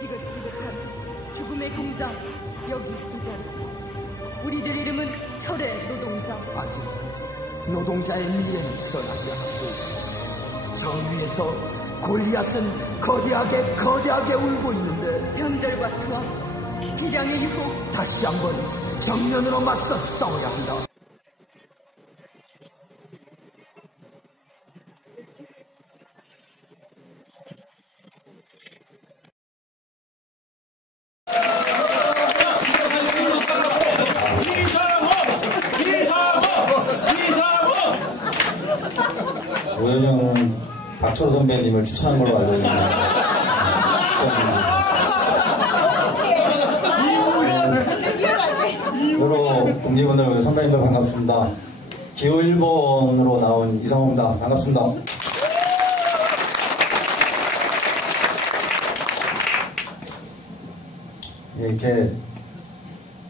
지긋지긋한 죽음의 공장, 여기 이 자리. 우리들 이름은 철의 노동자. 아직 노동자의 미래는 드러나지 않았고 저 위에서 골리앗은 거대하게 울고 있는데 변절과 투합, 비량의 유혹. 다시 한번 정면으로 맞서 싸워야 한다. 우연형은 박철 선배님을 추천한 걸로 알고 있는데 여러 동지분들, 선배님들 반갑습니다. 기호 1번으로 나온 이상호입니다. 반갑습니다. 이렇게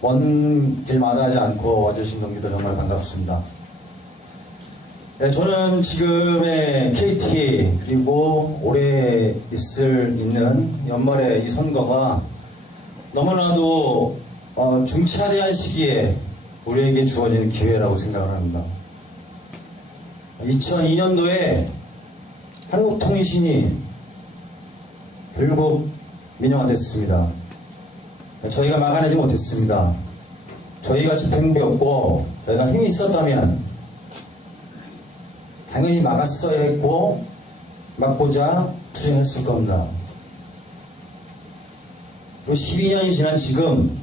먼 길 마다하지 않고 와주신 동지들 정말 반갑습니다. 네, 저는 지금의 KT 그리고 올해 있는 연말의 이 선거가 너무나도 중차대한 시기에 우리에게 주어진 기회라고 생각을 합니다. 2002년도에 한국통일신이 결국 민영화됐습니다. 저희가 막아내지 못했습니다. 저희가 집행부였고 저희가 힘이 있었다면 당연히 막았어야 했고 막고자 투쟁했을 겁니다. 그리고 12년이 지난 지금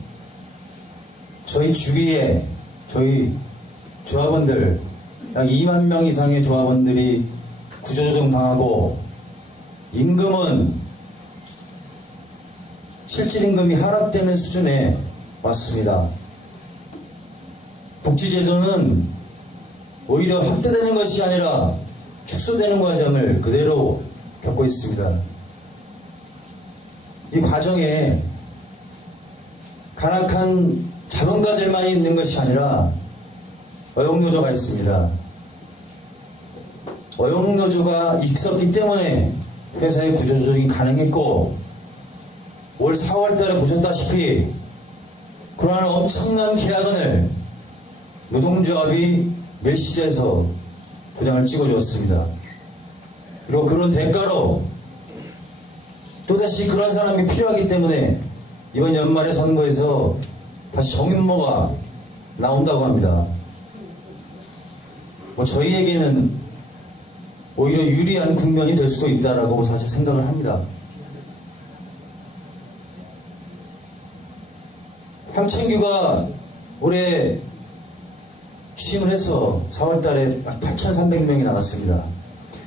저희 주위에 저희 조합원들 약 2만 명 이상의 조합원들이 구조조정 당하고 임금은 실질임금이 하락되는 수준에 왔습니다. 복지제도는 오히려 확대되는 것이 아니라 축소되는 과정을 그대로 겪고 있습니다. 이 과정에 간악한 자본가들만 있는 것이 아니라 어용노조가 있습니다. 어용노조가 있었기 때문에 회사의 구조조정이 가능했고 올 4월달에 보셨다시피 그러한 엄청난 계약원을 노동조합이 매실에서 도장을 찍어주었습니다. 그리고 그런 대가로 또다시 그런 사람이 필요하기 때문에 이번 연말의 선거에서 다시 정인모가 나온다고 합니다. 저희에게는 오히려 유리한 국면이 될 수도 있다라고 사실 생각을 합니다. 황천규가 올해 취임을 해서 4월달에 8,300명이 나갔습니다.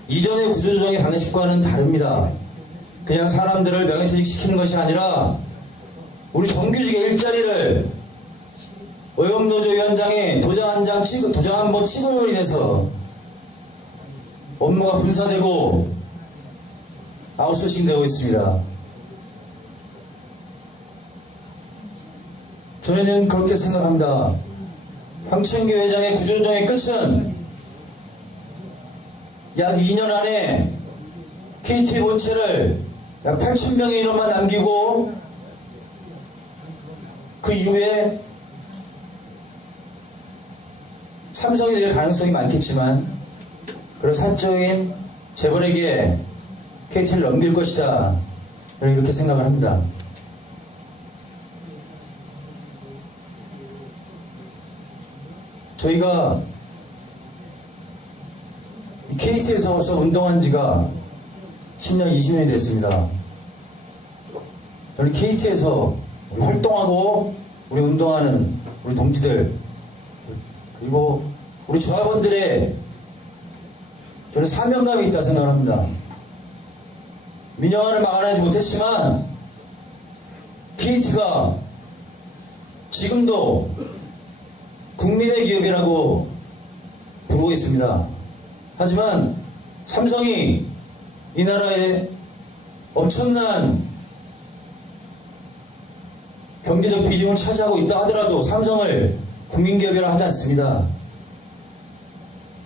이전의 구조조정의 방식과는 다릅니다. 그냥 사람들을 명예퇴직시키는 것이 아니라 우리 정규직의 일자리를 어용노조위원장의 도장 한 번 찍음으로 인해서 업무가 분사되고 아웃소싱 되고 있습니다. 저희는 그렇게 생각합니다. 황천규 회장의 구조조정의 끝은 약 2년 안에 KT 본체를 약 8,000명의 인원만 남기고 그 이후에 삼성이 될 가능성이 많겠지만 그런 사적인 재벌에게 KT를 넘길 것이다. 이렇게 생각을 합니다. 저희가 KT에서 운동한 지가 10년, 20년이 됐습니다. 저는 KT에서 활동하고 우리 운동하는 우리 동지들 그리고 우리 조합원들의 저는 사명감이 있다 생각합니다. 민영화를 막아내지 못했지만 KT가 지금도 국민의 기업이라고 부르고 있습니다. 하지만 삼성이 이 나라에 엄청난 경제적 비중을 차지하고 있다 하더라도 삼성을 국민기업이라 하지 않습니다.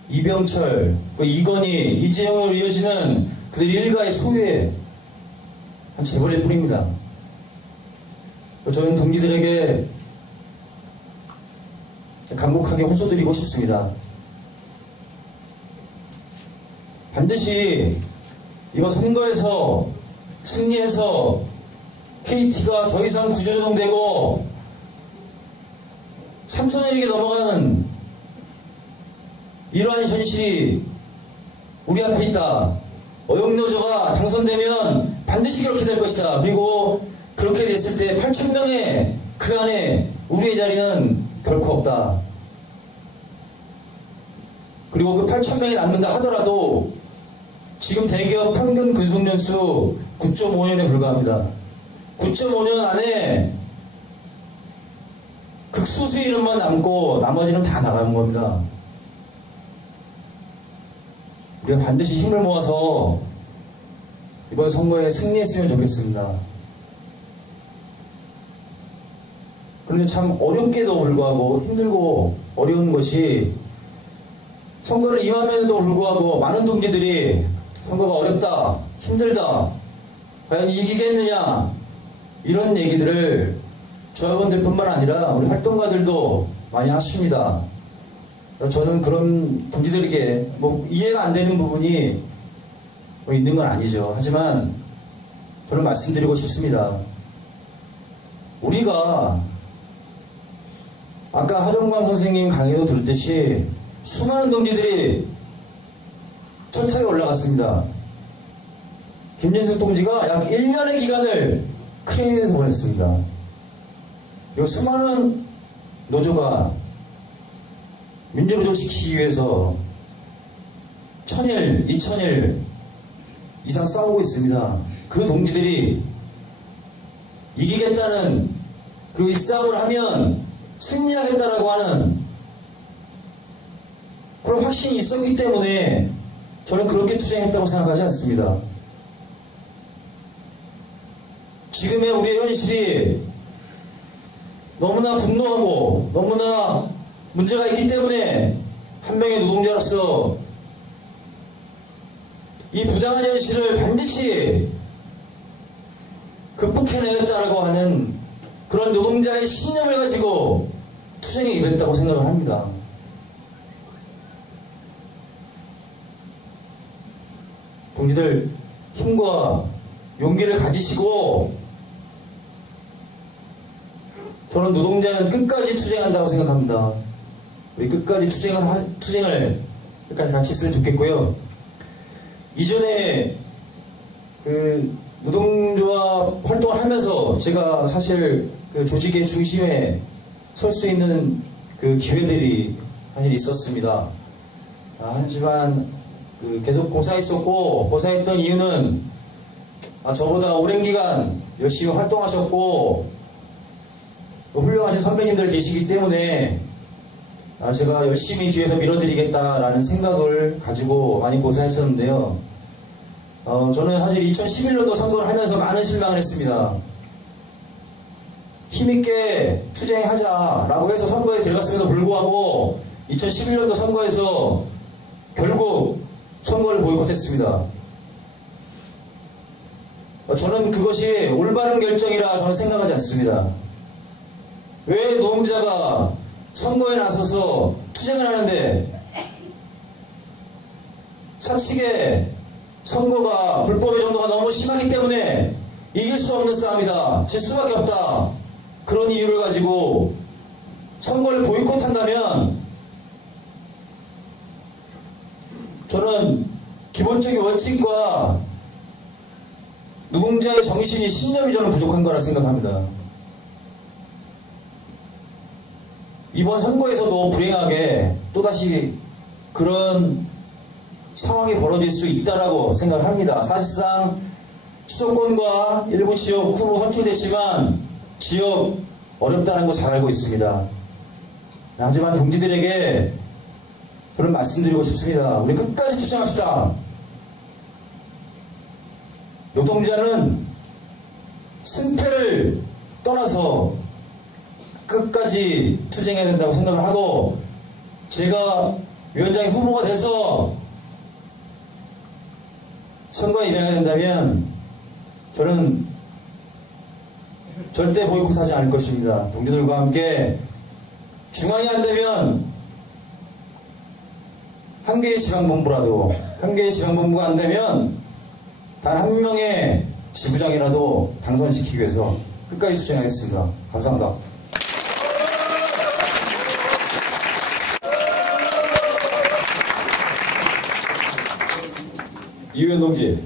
이병철, 이건희, 이재용으로 이어지는 그들 일가의 소유의 한 재벌일 뿐입니다. 저는 동지들에게 간곡하게 호소드리고 싶습니다. 반드시 이번 선거에서 승리해서 KT가 더 이상 구조조정되고 삼성에게 넘어가는 이러한 현실이 우리 앞에 있다. 어영노조가 당선되면 반드시 그렇게 될 것이다. 그리고 그렇게 됐을 때 8,000명의 그 안에 우리의 자리는 결코 없다. 그리고 그 8,000명이 남는다 하더라도 지금 대기업 평균 근속연수 9.5년에 불과합니다. 9.5년 안에 극소수의 이름만 남고 나머지는 다 나가는 겁니다. 우리가 반드시 힘을 모아서 이번 선거에 승리했으면 좋겠습니다. 그런데 참 어렵게도 불구하고 힘들고 어려운 것이 선거를 임함에도 불구하고 많은 동지들이 선거가 어렵다, 힘들다, 과연 이기겠느냐 이런 얘기들을 저여러분들뿐만 아니라 우리 활동가들도 많이 하십니다. 저는 그런 동지들에게 이해가 안 되는 부분이 있는 건 아니죠. 하지만 저는 말씀드리고 싶습니다. 우리가 아까 하정광 선생님 강의도 들었듯이 수많은 동지들이 철탑에 올라갔습니다. 김진숙 동지가 약 1년의 기간을 크레인에서 보냈습니다. 그리고 수많은 노조가 민주노조 지키기 위해서 1000일, 2000일 이상 싸우고 있습니다. 그 동지들이 이기겠다는, 그리고 이 싸움을 하면 승리하겠다라고 하는 그런 확신이 있었기 때문에 저는 그렇게 투쟁했다고 생각하지 않습니다. 지금의 우리의 현실이 너무나 분노하고 너무나 문제가 있기 때문에 한 명의 노동자로서 이 부당한 현실을 반드시 극복해내겠다라고 하는 그런 노동자의 신념을 가지고 투쟁에 임했다고 생각을 합니다. 동지들 힘과 용기를 가지시고 저는 노동자는 끝까지 투쟁한다고 생각합니다. 우리 끝까지 투쟁을 끝까지 같이 했으면 좋겠고요. 이전에 그 노동조합 활동을 하면서 제가 사실 그 조직의 중심에 설 수 있는 그 기회들이 사실 있었습니다. 하지만 계속 고사했었고, 고사했던 이유는 저보다 오랜 기간 열심히 활동하셨고 훌륭하신 선배님들 계시기 때문에 제가 열심히 뒤에서 밀어드리겠다라는 생각을 가지고 많이 고사했었는데요. 저는 사실 2011년도 선거를 하면서 많은 실망을 했습니다. 힘있게 투쟁하자라고 해서 선거에 들어갔음에도 불구하고 2011년도 선거에서 결국 선거를 보이콧했습니다. 저는 그것이 올바른 결정이라 저는 생각하지 않습니다. 왜 노동자가 선거에 나서서 투쟁을 하는데 사측에 선거가 불법의 정도가 너무 심하기 때문에 이길 수 없는 싸움이다, 질 수밖에 없다, 그런 이유를 가지고 선거를 보이콧한다면 저는 기본적인 원칙과 노동자의 정신이, 신념이 저는 부족한 거라 생각합니다. 이번 선거에서도 불행하게 또다시 그런 상황이 벌어질 수 있다라고 생각을 합니다. 사실상 수도권과 일부 지역 후보 선출됐지만 지역 어렵다는 거 잘 알고 있습니다. 하지만 동지들에게 저는 말씀드리고 싶습니다. 우리 끝까지 투쟁합시다. 노동자는 승패를 떠나서 끝까지 투쟁해야 된다고 생각을 하고, 제가 위원장의 후보가 돼서 선거에 임해야 된다면 저는 절대 보이콧하지 않을 것입니다. 동지들과 함께 중앙이 안 되면 한 개의 지방본부라도, 한 개의 지방본부가 안 되면 단 한 명의 지부장이라도 당선시키기 위해서 끝까지 투쟁하겠습니다. 감사합니다. 이유현 동지,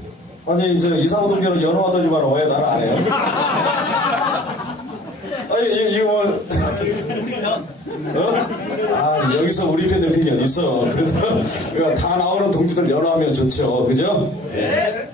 아니 이상호 동지는 연호하더니만 왜 나를 안 해요? 아니 이거 뭐 아 여기서 우리 편 대표님 어디 있어? 그래도 다 나오는 동지들 연호하면 좋죠, 그죠? 네.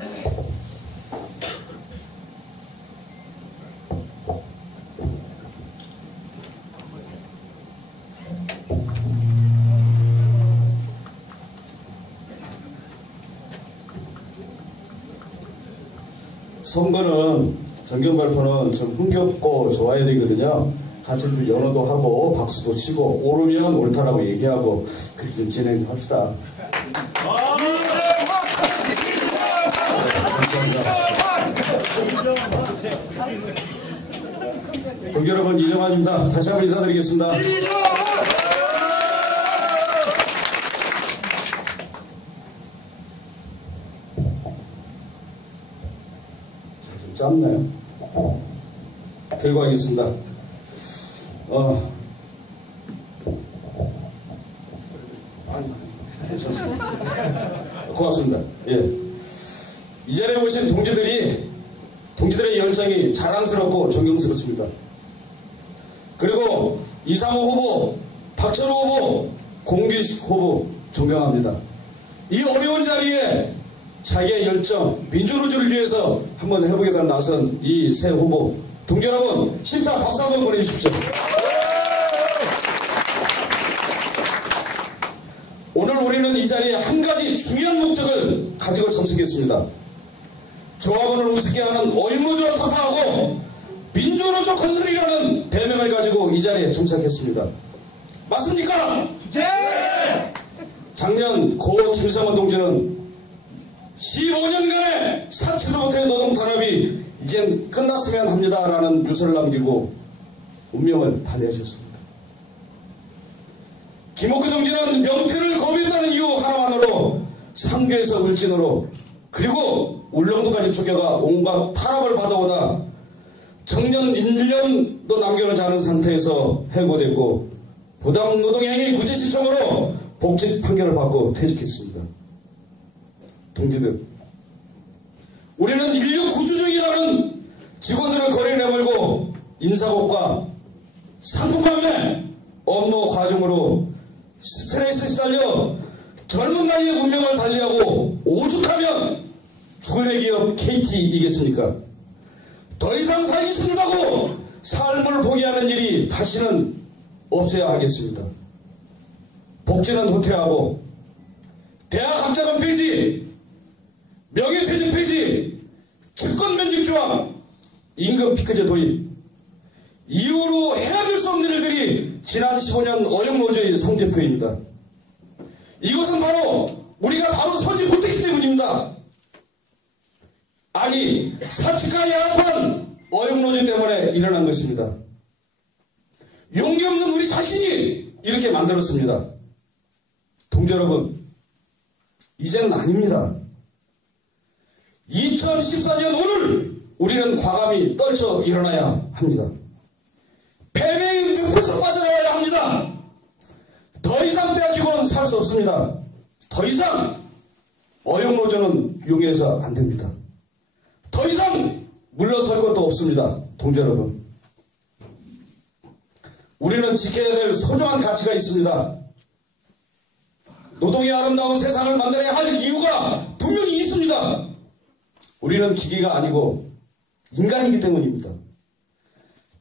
선거는 정경 발표는 좀 흥겹고 좋아야 되거든요. 같이 좀 연호도 하고 박수도 치고 오르면 옳다라고 얘기하고 그렇게 좀 진행 좀 합시다. 동지 여러분, 이정환입니다. 다시 한번 인사드리겠습니다. 짧나요? 들고 가겠습니다. 아니, 괜찮습니다. 고맙습니다. 예. 이 자리에 오신 동지들의 열정이 자랑스럽고 존경스럽습니다. 그리고 이상호 후보, 박철호 후보, 공기식 후보 존경합니다. 이 어려운 자리에 자기의 열정, 민주노조를 위해서 한번 해보겠다는 나선 이 새 후보, 동지 여러분, 심사 박수 한번 보내주십시오. 오늘 우리는 이 자리에 한 가지 중요한 목적을 가지고 참석했습니다. 조합원을 우습게 하는 어윤노조를 타파하고 민주노조 건설이라는 대명을 가지고 이 자리에 참석했습니다. 맞습니까? 네! 작년 고 김성원 동지는 15년간의 사치로부터의 노동 탄압이 이젠 끝났으면 합니다라는 유서를 남기고 운명을 달리하셨습니다. 김옥규 동지는 명태를 거부했다는 이유 하나만으로 상계에서 울진으로 그리고 울릉도까지 쫓겨가 온갖 탄압을 받아오다 정년 1년도 남겨놓지 않은 상태에서 해고됐고 부당 노동행위 구제 시청으로 복직 판결을 받고 퇴직했습니다. 동지들, 우리는 인력 구조적이라는 직원들을 거리에 내몰고 인사고과 상품 판매, 업무 과정으로 스트레스에 시달려 젊은 나이에 운명을 달리하고 오죽하면 죽음의 기업 KT이겠습니까? 더 이상 살기 힘들다고 삶을 포기하는 일이 다시는 없어야 하겠습니다. 복지는 후퇴하고 대학 학자금 폐지, 명예퇴직 폐지, 직권면직조합, 임금 피크제 도입, 이후로 헤아릴 수 없는 일들이 지난 15년 어영노조의 성제표입니다. 이것은 바로 우리가 바로 서지 못했기 때문입니다. 아니, 사치가 야합한 어영노조 때문에 일어난 것입니다. 용기 없는 우리 자신이 이렇게 만들었습니다. 동지 여러분, 이제는 아닙니다. 2014년 오늘 우리는 과감히 떨쳐 일어나야 합니다. 패배의 늪에서 빠져나와야 합니다. 더 이상 빼앗기고는 살 수 없습니다. 더 이상 어영노조는 용인해서 안 됩니다. 더 이상 물러설 것도 없습니다. 동지 여러분, 우리는 지켜야 될 소중한 가치가 있습니다. 노동의 아름다운 세상을 만들어야 할 이유가 분명히 있습니다. 우리는 기계가 아니고 인간이기 때문입니다.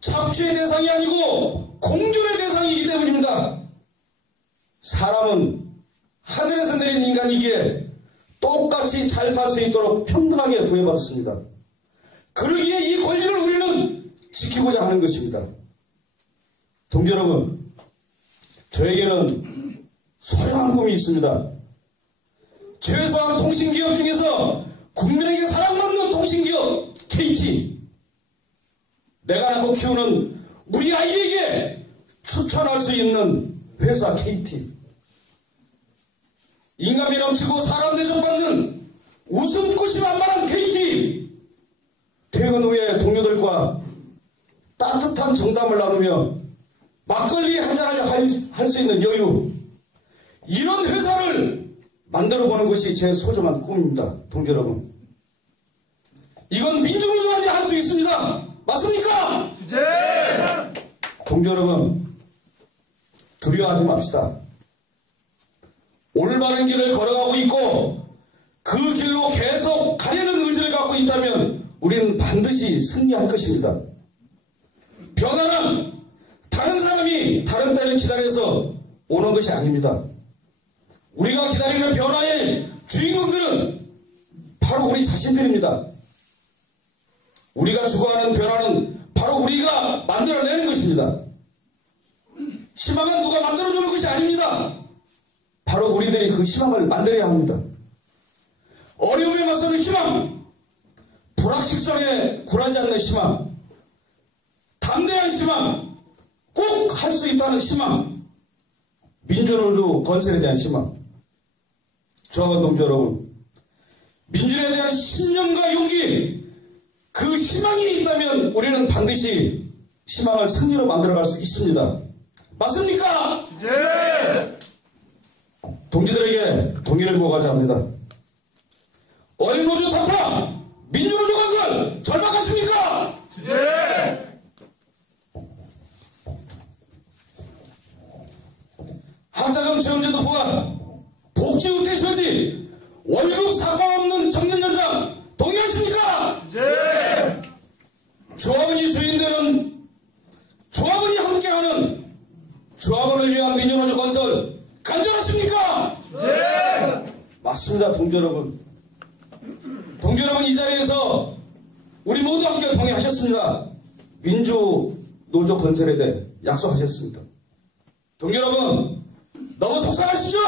착취의 대상이 아니고 공존의 대상이기 때문입니다. 사람은 하늘에서 내린 인간이기에 똑같이 잘 살 수 있도록 평등하게 부여받았습니다. 그러기에 이 권리를 우리는 지키고자 하는 것입니다. 동지 여러분, 저에게는 소중한 꿈이 있습니다. 최소한 통신기업 중에서 국민에게 사랑받는 통신기업 KT, 내가 가지고 키우는 우리 아이에게 추천할 수 있는 회사 KT. 인간미 넘치고 사람 대접받는 웃음꽃이 만만한 KT. 퇴근 후에 동료들과 따뜻한 정담을 나누며 막걸리 한잔을 할 수 있는 여유. 이런 회사를 만들어보는 것이 제 소중한 꿈입니다. 동지 여러분. 이건 민주노조만이 할 수 있습니다. 맞습니까? 네. 동지 여러분, 두려워하지 맙시다. 올바른 길을 걸어가고 있고 그 길로 계속 가려는 의지를 갖고 있다면 우리는 반드시 승리할 것입니다. 변화는 다른 사람이 다른 때를 기다려서 오는 것이 아닙니다. 우리가 기다리는 변화의 주인공들은 바로 우리 자신들입니다. 우리가 추구하는 변화는 바로 우리가 만들어내는 것입니다. 희망은 누가 만들어주는 것이 아닙니다. 바로 우리들이 그 희망을 만들어야 합니다. 어려움에 맞서는 희망, 불확실성에 굴하지 않는 희망, 담대한 희망, 꼭 할 수 있다는 희망, 민주노조 건설에 대한 희망. 조합원 동지 여러분, 민주에 대한 신념과 용기, 그 희망이 있다면 우리는 반드시 희망을 승리로 만들어갈 수 있습니다. 맞습니까? 네. 동지들에게 동의를 구하고자 합니다. 어린노조 타파, 민주노조 건설 절박하십니까? 네. 학자금 지원제도 후원, 복지우대 실지, 월급 삭감 없는 청년연장 동의하십니까? 네. 조합원이 주인되는, 조합원이 함께하는 조합원을 위한 민주노조 건설 간절하십니까? 네. 맞습니다. 동지 여러분. 동지 여러분, 이 자리에서 우리 모두 함께 동의하셨습니다. 민주노조 건설에 대해 약속하셨습니다. 동지 여러분, 너무 속상하시죠?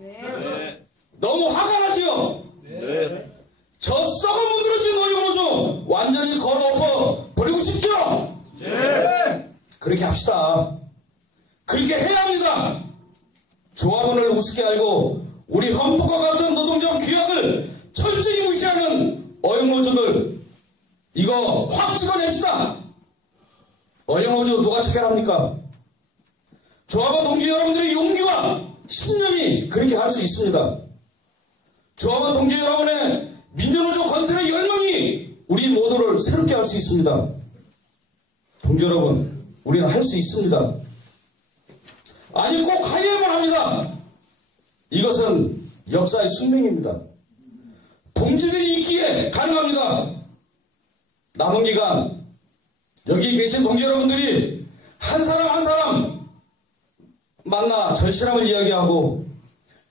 네. 너무 화가 나죠? 네. 저 썩은 문드러진 노조노조 완전히 걸어엎어 버리고 싶죠? 네. 그렇게 합시다. 그렇게 해야 합니다. 조합원을 우습게 알고 우리 헌법과 같은 노동자원 규약을 철저히 무시하는 어영노조들, 이거 확 찍어냅시다. 어영노조 누가 체결합니까? 조합원 동지 여러분들의 용기와 신념이 그렇게 할 수 있습니다. 조합원 동지 여러분의 민주노조 건설의 열망이 우리 모두를 새롭게 할 수 있습니다. 동지 여러분, 우리는 할 수 있습니다. 아니, 꼭 하야만 합니다. 이것은 역사의 숙명입니다. 동지들이 있기에 가능합니다. 남은 기간 여기 계신 동지 여러분들이 한 사람 한 사람 만나 절실함을 이야기하고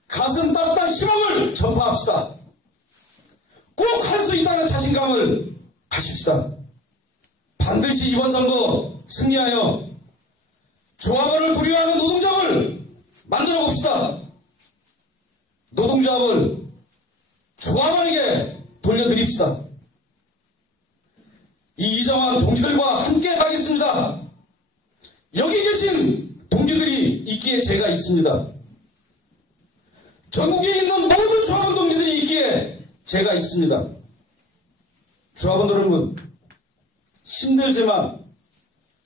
가슴 따뜻한 희망을 전파합시다. 꼭 할 수 있다는 자신감을 가십시다. 반드시 이번 선거 승리하여 조합원을 두려워하는 노동조합을 만들어 봅시다. 노동조합을 조합원에게 돌려드립시다. 이정환 동지들과 함께 가겠습니다. 여기 계신 동지들이 있기에 제가 있습니다. 전국에 있는 모든 조합원 동지들이 있기에 제가 있습니다. 조합원 여러분, 힘들지만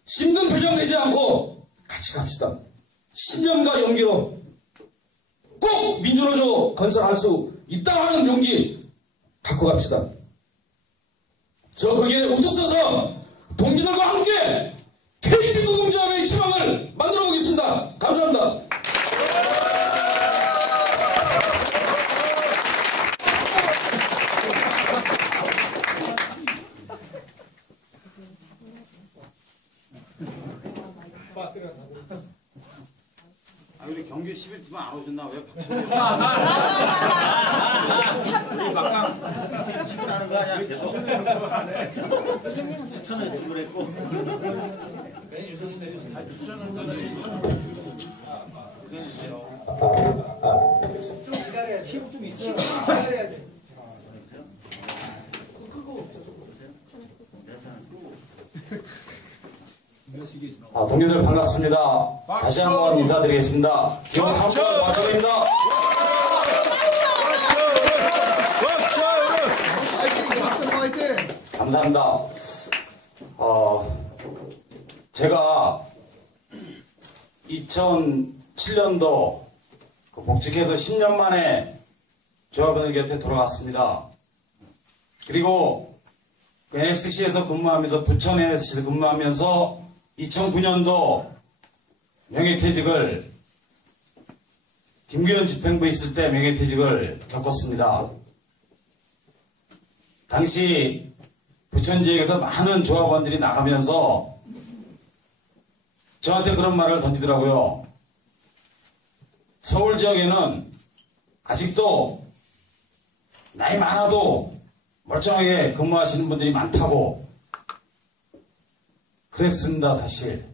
힘든 표정 내지 않고 같이 갑시다. 신념과 용기로 꼭 민주노조 건설할 수 있다 하는 용기 갖고 갑시다. 저 거기에 우뚝 서서 동지들과 함께 KT 노동조합의 희망을 만들어 보겠습니다. 감사합니다. 우리 경기 11팀 안 오셨나? 왜 우리 막강 치고나는 거 아니야? 계속 추천을 주문했고 좀 기다려야 돼. 힘 좀 있어. 기다려야 돼. 끄고. 동료들 반갑습니다. 다시 한번 인사드리겠습니다. 기호 3번 박정입니다. 감사합니다. 제가 2007년도 복직해서 10년 만에 조합원들 곁에 돌아갔습니다. 그리고 NSC에서 근무하면서 부천에서 근무하면서 2009년도 명예퇴직을 김규현 집행부에 있을 때 명예퇴직을 겪었습니다. 당시 부천 지역에서 많은 조합원들이 나가면서 저한테 그런 말을 던지더라고요. 서울 지역에는 아직도 나이 많아도 멀쩡하게 근무하시는 분들이 많다고 그랬습니다. 사실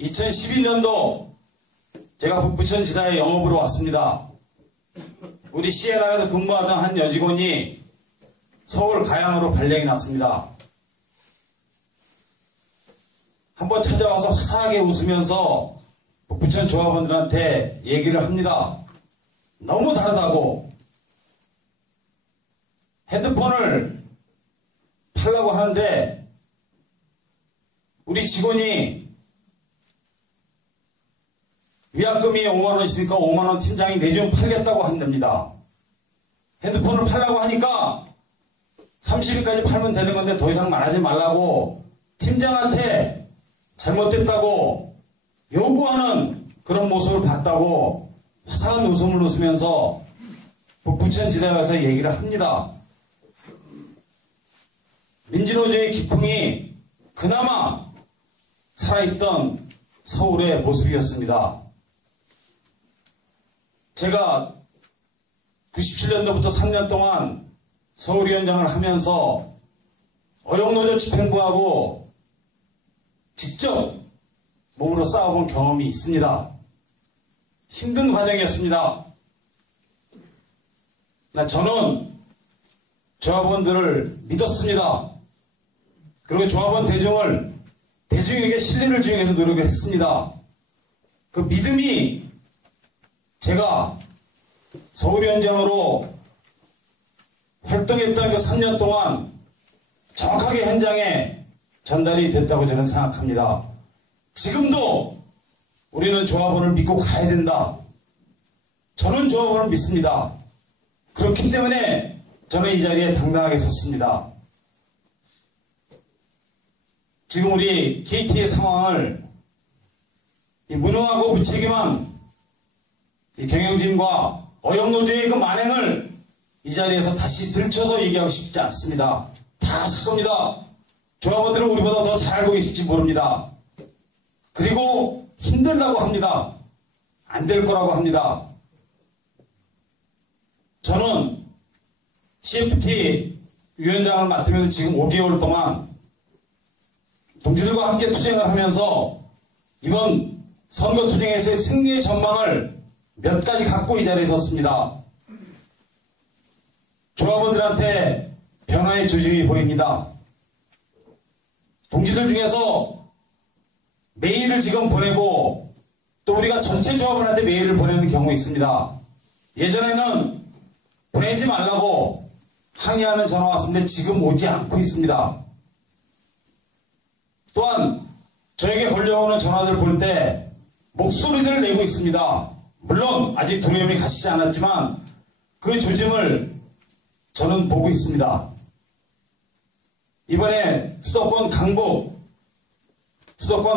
2011년도 제가 부천지사에 영업으로 왔습니다. 우리 시에나에서 근무하던 한 여직원이 서울 가양으로 발령이 났습니다. 한번 찾아와서 화사하게 웃으면서 부천 조합원들한테 얘기를 합니다. 너무 다르다고. 핸드폰을 팔라고 하는데 우리 직원이 위약금이 5만원 있으니까 5만원 팀장이 내주면 팔겠다고 한답니다. 핸드폰을 팔라고 하니까 30일까지 팔면 되는 건데 더 이상 말하지 말라고 팀장한테 잘못됐다고 요구하는 그런 모습을 봤다고 화사한 웃음을 웃으면서 부천지사에 가서 얘기를 합니다. 민주노조의 기풍이 그나마 살아있던 서울의 모습이었습니다. 제가 97년도부터 3년 동안 서울위원장을 하면서 어영노조 집행부하고 직접 몸으로 싸워본 경험이 있습니다. 힘든 과정이었습니다. 저는 조합원들을 믿었습니다. 그리고 조합원 대중에게 신뢰를 주기 위해서 노력을 했습니다. 그 믿음이 제가 서울위원장으로 활동했던 그 3년 동안 정확하게 현장에 전달이 됐다고 저는 생각합니다. 지금도 우리는 조합원을 믿고 가야 된다. 저는 조합원을 믿습니다. 그렇기 때문에 저는 이 자리에 당당하게 섰습니다. 지금 우리 KT의 상황을 무능하고 무책임한 경영진과 어영노조의 그 만행을 이 자리에서 다시 들춰서 얘기하고 싶지 않습니다. 다 아실 겁니다. 조합원들은 우리보다 더 잘 알고 계실지 모릅니다. 그리고 힘들다고 합니다. 안 될 거라고 합니다. 저는 CFT 위원장을 맡으면서 지금 5개월 동안 동지들과 함께 투쟁을 하면서 이번 선거 투쟁에서의 승리의 전망을 몇 가지 갖고 이 자리에 섰습니다. 조합원들한테 변화의 조짐이 보입니다. 동지들 중에서 메일을 지금 보내고 또 우리가 전체 조합원한테 메일을 보내는 경우 있습니다. 예전에는 보내지 말라고 항의하는 전화 왔는데 지금 오지 않고 있습니다. 또한 저에게 걸려오는 전화들 볼 때 목소리들을 내고 있습니다. 물론 아직 두려움이 가시지 않았지만 그 조짐을 저는 보고 있습니다. 이번에 수도권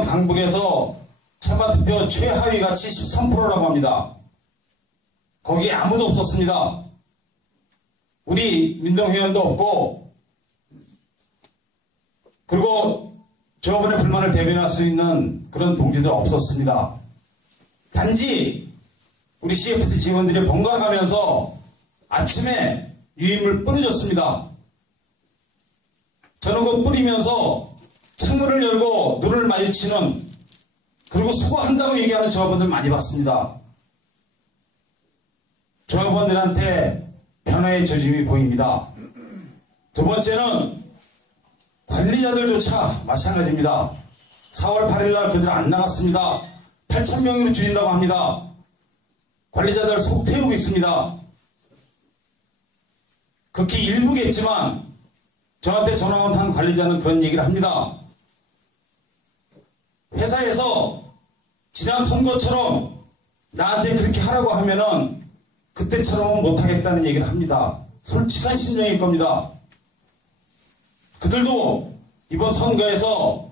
강북에서 찬반투표 최하위가 73%라고 합니다. 거기에 아무도 없었습니다. 우리 민동회원도 없고 그리고 조합원의 불만을 대변할 수 있는 그런 동지들 없었습니다. 단지 우리 CFT 직원들이 번갈아가면서 아침에 유인물 뿌려줬습니다. 저는 그거 뿌리면서 창문을 열고 눈을 마주치는 그리고 수고한다고 얘기하는 조합원들 많이 봤습니다. 조합원들한테 변화의 조짐이 보입니다. 두 번째는 관리자들조차 마찬가지입니다. 4월 8일 날 그들 안 나갔습니다. 8,000명으로 줄인다고 합니다. 관리자들 속 태우고 있습니다. 극히 일부겠지만 저한테 전화 온 한 관리자는 그런 얘기를 합니다. 회사에서 지난 선거처럼 나한테 그렇게 하라고 하면은 그때처럼은 못하겠다는 얘기를 합니다. 솔직한 심정일 겁니다. 그들도 이번 선거에서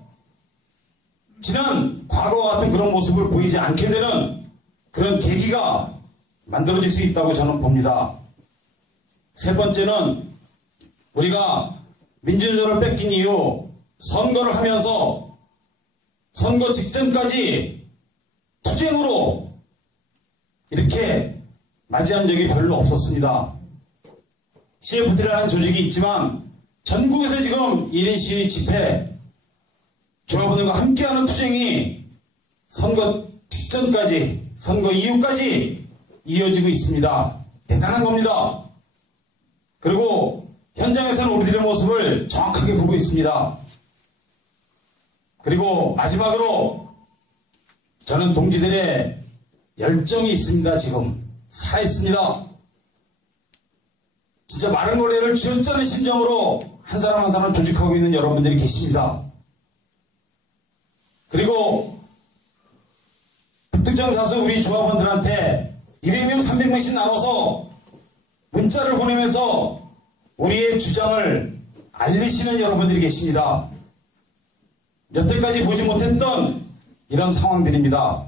지난 과거와 같은 그런 모습을 보이지 않게 되는 그런 계기가 만들어질 수 있다고 저는 봅니다. 세 번째는 우리가 민주주의를 뺏긴 이후 선거를 하면서 선거 직전까지 투쟁으로 이렇게 맞이한 적이 별로 없었습니다. CFT라는 조직이 있지만 전국에서 지금 1인 시위 집회 조합원들과 함께하는 투쟁이 선거 직전까지 선거 이후까지 이어지고 있습니다. 대단한 겁니다. 그리고 현장에서는 우리들의 모습을 정확하게 보고 있습니다. 그리고 마지막으로 저는 동지들의 열정이 있습니다. 지금 살아있습니다. 진짜 마른 고래를 쥐어짜는 심정으로 한 사람 한 사람 조직하고 있는 여러분들이 계십니다. 그리고 특정 다수 우리 조합원들한테 200명 300명씩 나눠서 문자를 보내면서 우리의 주장을 알리시는 여러분들이 계십니다. 여태까지 보지 못했던 이런 상황들입니다.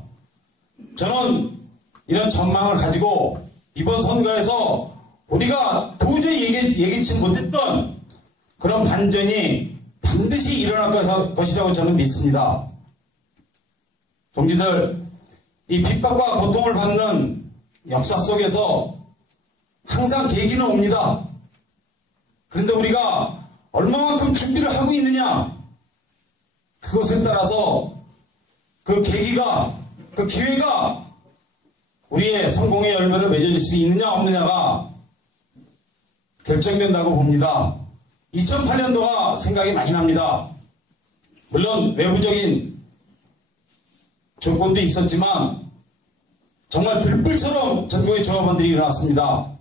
저는 이런 전망을 가지고 이번 선거에서 우리가 도저히 예기치 못했던 그런 반전이 반드시 일어날 것이라고 저는 믿습니다. 동지들, 이 핍박과 고통을 받는 역사 속에서 항상 계기는 옵니다. 그런데 우리가 얼마만큼 준비를 하고 있느냐, 그것에 따라서 그 계기가, 그 기회가 우리의 성공의 열매를 맺어질 수 있느냐 없느냐가 결정된다고 봅니다. 2008년도가 생각이 많이 납니다. 물론 외부적인 조건도 있었지만 정말 들불처럼 전국의 조합원들이 일어났습니다.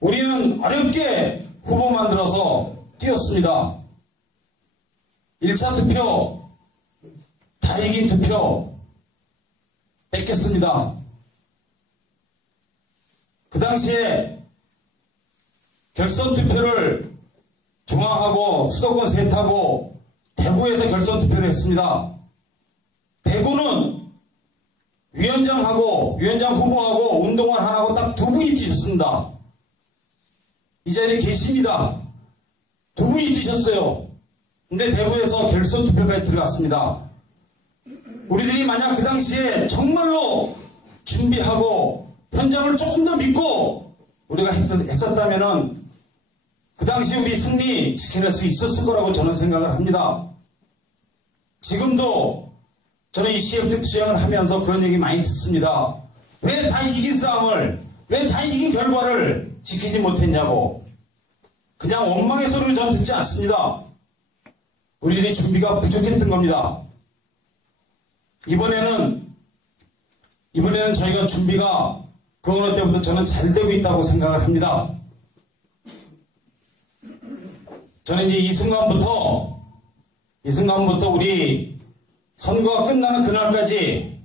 우리는 어렵게 후보 만들어서 뛰었습니다. 1차 투표 다 이긴 투표 뺏겼습니다. 그 당시에 결선 투표를 중앙하고 수도권 셋하고 대구에서 결선 투표를 했습니다. 대구는 위원장하고 위원장 후보하고 운동원 하나하고 딱 두 분이 뛰셨습니다. 이 자리에 계십니다. 두 분이 뛰셨어요. 근데 대구에서 결선 투표까지 들어갔습니다. 우리들이 만약 그 당시에 정말로 준비하고 현장을 조금 더 믿고 우리가 했었다면은 그 당시 우리 승리 지켜낼 수 있었을 거라고 저는 생각을 합니다. 지금도 저는 이 CFT 투쟁을 하면서 그런 얘기 많이 듣습니다. 왜 다 이긴 싸움을, 왜 다 이긴 결과를 지키지 못했냐고. 그냥 원망의 소리를 저는 듣지 않습니다. 우리들이 준비가 부족했던 겁니다. 이번에는 저희가 준비가 그 어느 때부터 저는 잘 되고 있다고 생각을 합니다. 저는 이제 이 순간부터 우리 선거가 끝나는 그날까지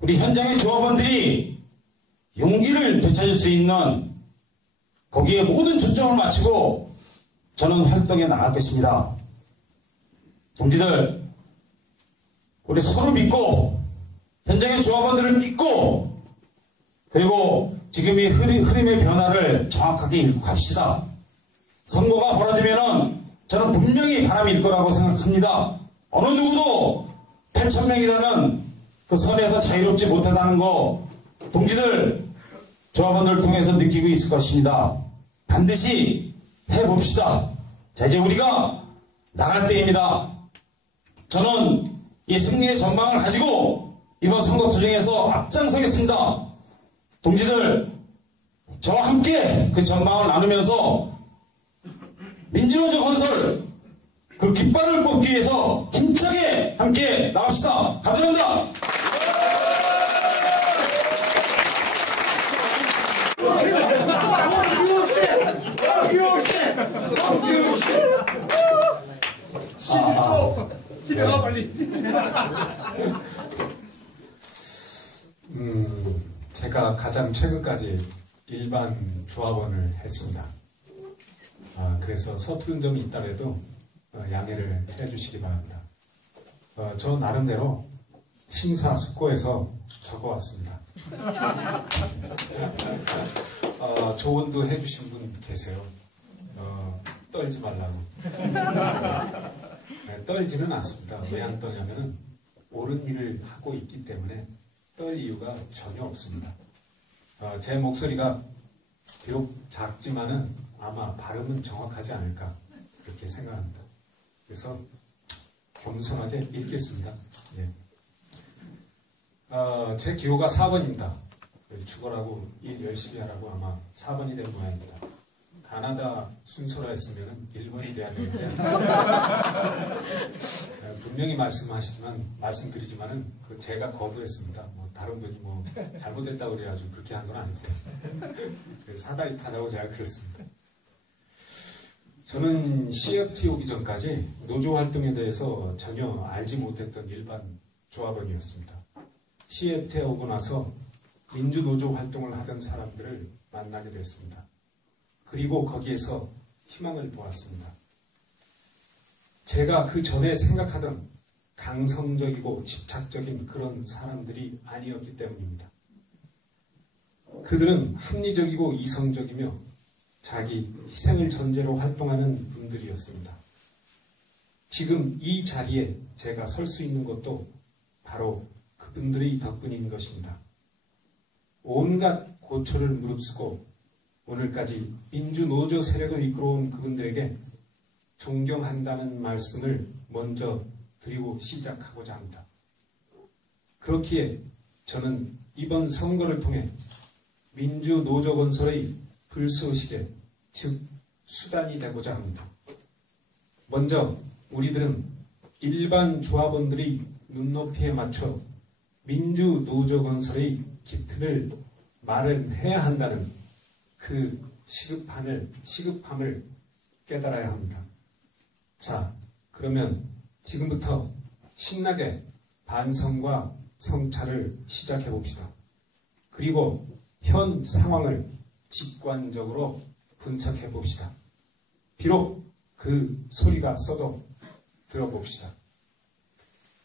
우리 현장의 조합원들이 용기를 되찾을 수 있는 거기에 모든 초점을 맞추고 저는 활동에 나갈 것입니다. 동지들, 우리 서로 믿고 현장의 조합원들을 믿고 그리고 지금 이 흐름의 변화를 정확하게 읽고 갑시다. 선거가 벌어지면은 저는 분명히 바람이 일 거라고 생각합니다. 어느 누구도 8,000명이라는 그 선에서 자유롭지 못하다는 거 동지들, 조합원들을 통해서 느끼고 있을 것입니다. 반드시 해봅시다. 자, 이제 우리가 나갈 때입니다. 저는 이 승리의 전망을 가지고 이번 선거 투쟁에서 앞장서겠습니다. 동지들, 저와 함께 그 전망을 나누면서 민주노조 건설 그 깃발을 뽑기 위해서 힘차게 집에 가 빨리. 제가 가장 최근까지 일반 조합원을 했습니다. 그래서 서투른 점이 있다래도 양해를 해주시기 바랍니다. 저 나름대로 심사숙고해서 적어왔습니다. 조언도 해주신 분 계세요. 떨지 말라고. 떨지는 않습니다. 왜 안 떠냐면은 옳은 일을 하고 있기 때문에 떨 이유가 전혀 없습니다. 제 목소리가 비록 작지만은 아마 발음은 정확하지 않을까 그렇게 생각합니다. 그래서 겸손하게 읽겠습니다. 예. 제 기호가 4번입니다. 죽어라고 일 열심히 하라고 아마 4번이 된 모양입니다. 가나다 순서로 했으면 1번이 돼야 되는데 분명히 말씀드리지만은 제가 거부했습니다. 다른 분이 잘못했다고 그래가지고 그렇게 한 건 아니고 사다리 타자고 제가 그랬습니다. 저는 CFT 오기 전까지 노조 활동에 대해서 전혀 알지 못했던 일반 조합원이었습니다. CFT에 오고 나서 민주노조 활동을 하던 사람들을 만나게 됐습니다. 그리고 거기에서 희망을 보았습니다. 제가 그 전에 생각하던 강성적이고 집착적인 그런 사람들이 아니었기 때문입니다. 그들은 합리적이고 이성적이며 자기 희생을 전제로 활동하는 분들이었습니다. 지금 이 자리에 제가 설 수 있는 것도 바로 그분들의 덕분인 것입니다. 온갖 고초를 무릅쓰고 오늘까지 민주노조 세력을 이끌어온 그분들에게 존경한다는 말씀을 먼저 드리고 시작하고자 합니다. 그렇기에 저는 이번 선거를 통해 민주노조 건설의 불쏘시개, 즉 수단이 되고자 합니다. 먼저 우리들은 일반 조합원들의 눈높이에 맞춰 민주노조 건설의 기틀을 마련해야 한다는 그 시급함을 깨달아야 합니다. 자, 그러면 지금부터 신나게 반성과 성찰을 시작해 봅시다. 그리고 현 상황을 직관적으로 분석해 봅시다. 비록 그 소리가 써도 들어봅시다.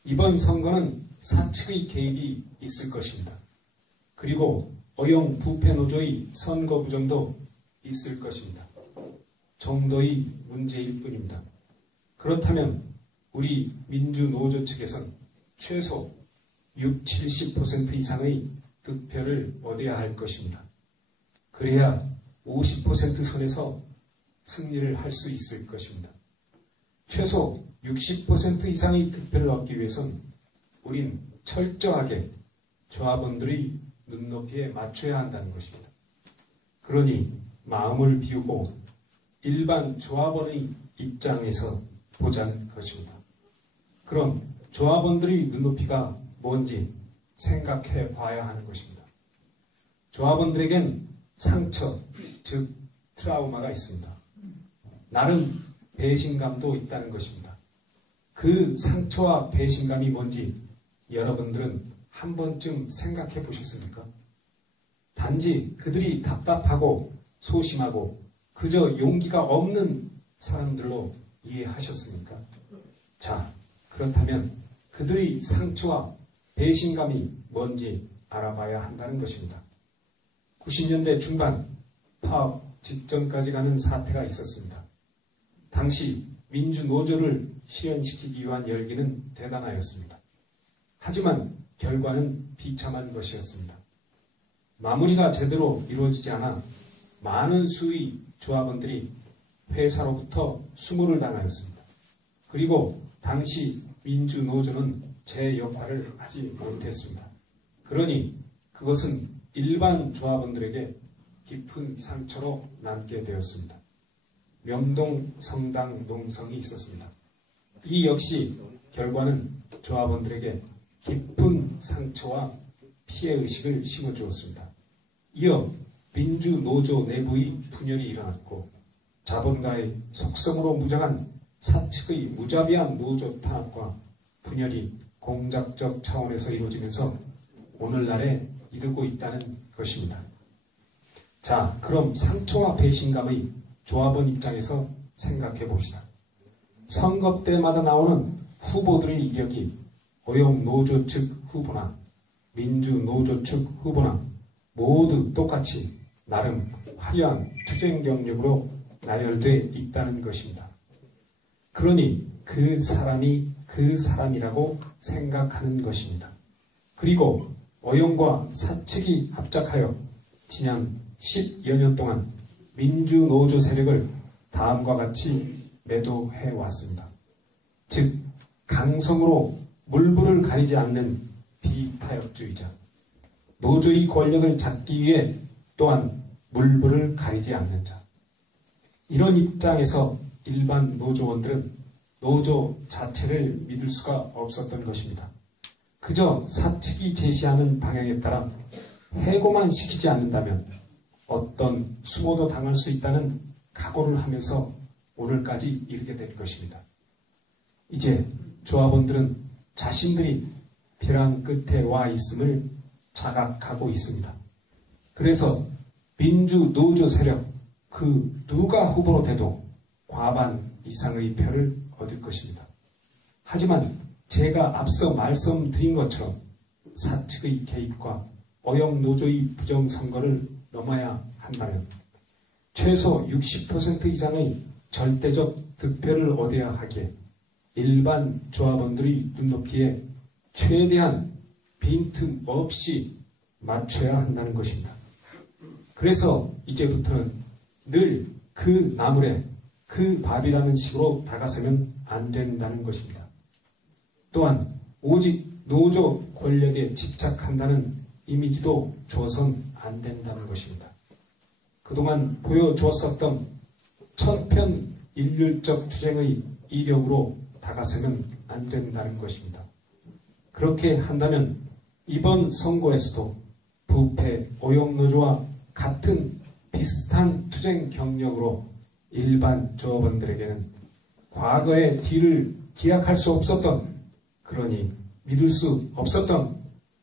이번 선거는 사측의 개입이 있을 것입니다. 그리고 어용 부패노조의 선거 부정도 있을 것입니다. 정도의 문제일 뿐입니다. 그렇다면 우리 민주노조 측에선 최소 60-70% 이상의 득표를 얻어야 할 것입니다. 그래야 50% 선에서 승리를 할 수 있을 것입니다. 최소 60% 이상의 득표를 얻기 위해선 우린 철저하게 조합원들의 눈높이에 맞춰야 한다는 것입니다. 그러니 마음을 비우고 일반 조합원의 입장에서 보자는 것입니다. 그럼 조합원들의 눈높이가 뭔지 생각해 봐야 하는 것입니다. 조합원들에겐 상처, 즉 트라우마가 있습니다. 나름 배신감도 있다는 것입니다. 그 상처와 배신감이 뭔지 여러분들은 한 번쯤 생각해 보셨습니까? 단지 그들이 답답하고 소심하고 그저 용기가 없는 사람들로 이해하셨습니까? 자, 그렇다면 그들의 상처와 배신감이 뭔지 알아봐야 한다는 것입니다. 90년대 중반 파업 직전까지 가는 사태가 있었습니다. 당시 민주노조를 실현시키기 위한 열기는 대단하였습니다. 하지만 결과는 비참한 것이었습니다. 마무리가 제대로 이루어지지 않아 많은 수의 조합원들이 회사로부터 수모를 당하였습니다. 그리고 당시 민주노조는 제 역할을 하지 못했습니다. 그러니 그것은 일반 조합원들에게 깊은 상처로 남게 되었습니다. 명동 성당 농성이 있었습니다. 이 역시 결과는 조합원들에게 깊은 상처와 피해의식을 심어주었습니다. 이어 민주노조 내부의 분열이 일어났고 자본가의 속성으로 무장한 사측의 무자비한 노조 탄압과 분열이 공작적 차원에서 이루어지면서 오늘날에 이르고 있다는 것입니다. 자, 그럼 상처와 배신감의 조합원 입장에서 생각해 봅시다. 선거 때마다 나오는 후보들의 이력이 어용노조 측 후보나 민주노조 측 후보나 모두 똑같이 나름 화려한 투쟁 경력으로 나열돼 있다는 것입니다. 그러니 그 사람이 그 사람이라고 생각하는 것입니다. 그리고 어용과 사측이 합작하여 지난 10여 년 동안 민주노조 세력을 다음과 같이 매도해 왔습니다. 즉 강성으로 물불을 가리지 않는 비타협주의자, 노조의 권력을 잡기 위해 또한 물불을 가리지 않는 자. 이런 입장에서 일반 노조원들은 노조 자체를 믿을 수가 없었던 것입니다. 그저 사측이 제시하는 방향에 따라 해고만 시키지 않는다면 어떤 수모도 당할 수 있다는 각오를 하면서 오늘까지 이르게 된 것입니다. 이제 조합원들은 자신들이 벼랑 끝에 와 있음을 자각하고 있습니다. 그래서 민주노조 세력 그 누가 후보로 돼도 과반 이상의 표를 얻을 것입니다. 하지만 제가 앞서 말씀드린 것처럼 사측의 개입과 어용노조의 부정선거를 넘어야 한다면 최소 60% 이상의 절대적 득표를 얻어야 하기에 일반 조합원들의 눈높이에 최대한 빈틈없이 맞춰야 한다는 것입니다. 그래서 이제부터는 늘 그 나물에 그 밥이라는 식으로 다가서면 안 된다는 것입니다. 또한 오직 노조 권력에 집착한다는 이미지도 줘선 안 된다는 것입니다. 그동안 보여주었었던 천편일률적 투쟁의 이력으로 다가서면 안 된다는 것입니다. 그렇게 한다면 이번 선거에서도 부패 어용노조와 같은 비슷한 투쟁 경력으로 일반 조합원들에게는 과거의 뒤를 기약할 수 없었던, 그러니 믿을 수 없었던,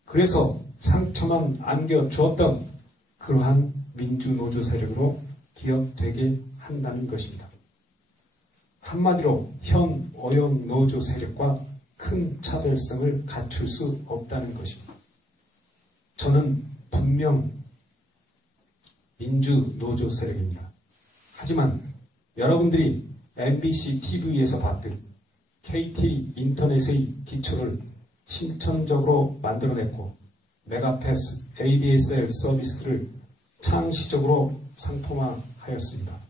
그래서 상처만 안겨주었던 그러한 민주노조 세력으로 기억되게 한다는 것입니다. 한마디로 현 어용노조 세력과 큰 차별성을 갖출 수 없다는 것입니다. 저는 분명 민주노조 세력입니다. 하지만 여러분들이 MBC TV에서 봤듯 KT 인터넷의 기초를 실천적으로 만들어냈고 메가패스 ADSL 서비스를 창시적으로 상품화하였습니다.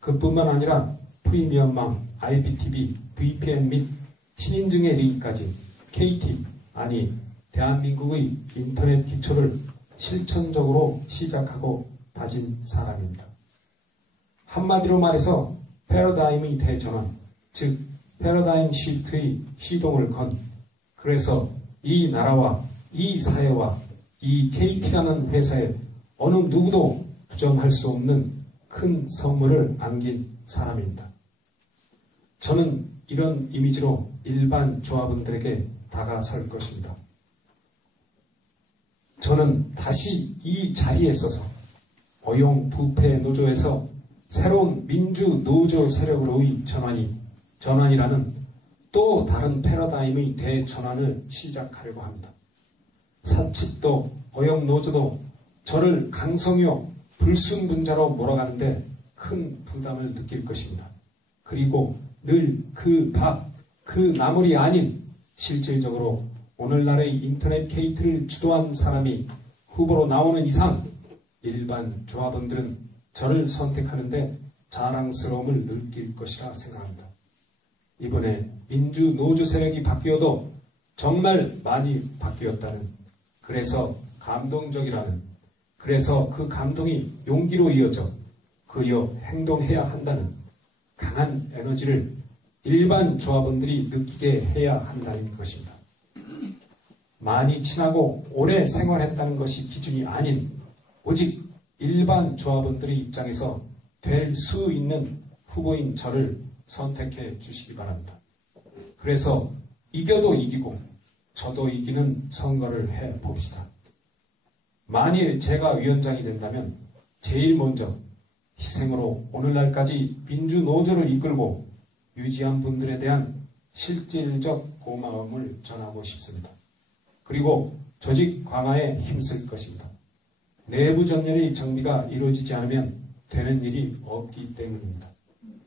그뿐만 아니라 프리미엄망, IPTV, VPN 및 신인증에 이르기까지 KT, 아니 대한민국의 인터넷 기초를 실천적으로 시작하고 다진 사람입니다. 한마디로 말해서 패러다임의 대전환, 즉 패러다임 시프트의 시동을 건, 그래서 이 나라와 이 사회와 이 KT라는 회사에 어느 누구도 부정할 수 없는 큰 선물을 안긴 사람입니다. 저는 이런 이미지로 일반 조합원들에게 다가설 것입니다. 저는 다시 이 자리에 서서 어용 부패 노조에서 새로운 민주노조 세력으로의 전환이라는 또 다른 패러다임의 대전환을 시작하려고 합니다. 사측도 어용노조도 저를 강성요 불순분자로 몰아가는데 큰 부담을 느낄 것입니다. 그리고 늘 그 밥, 그 나물이 아닌 실질적으로 오늘날의 인터넷 KT를 주도한 사람이 후보로 나오는 이상 일반 조합원들은 저를 선택하는데 자랑스러움을 느낄 것이라 생각합니다. 이번에 민주노조 세력이 바뀌어도 정말 많이 바뀌었다는, 그래서 감동적이라는, 그래서 그 감동이 용기로 이어져 그여 행동해야 한다는 강한 에너지를 일반 조합원들이 느끼게 해야 한다는 것입니다. 많이 친하고 오래 생활했다는 것이 기준이 아닌 오직 일반 조합원들의 입장에서 될 수 있는 후보인 저를 선택해 주시기 바랍니다. 그래서 이겨도 이기고 저도 이기는 선거를 해봅시다. 만일 제가 위원장이 된다면 제일 먼저 희생으로 오늘날까지 민주노조를 이끌고 유지한 분들에 대한 실질적 고마움을 전하고 싶습니다. 그리고 조직 강화에 힘쓸 것입니다. 내부 전열의 정비가 이루어지지 않으면 되는 일이 없기 때문입니다.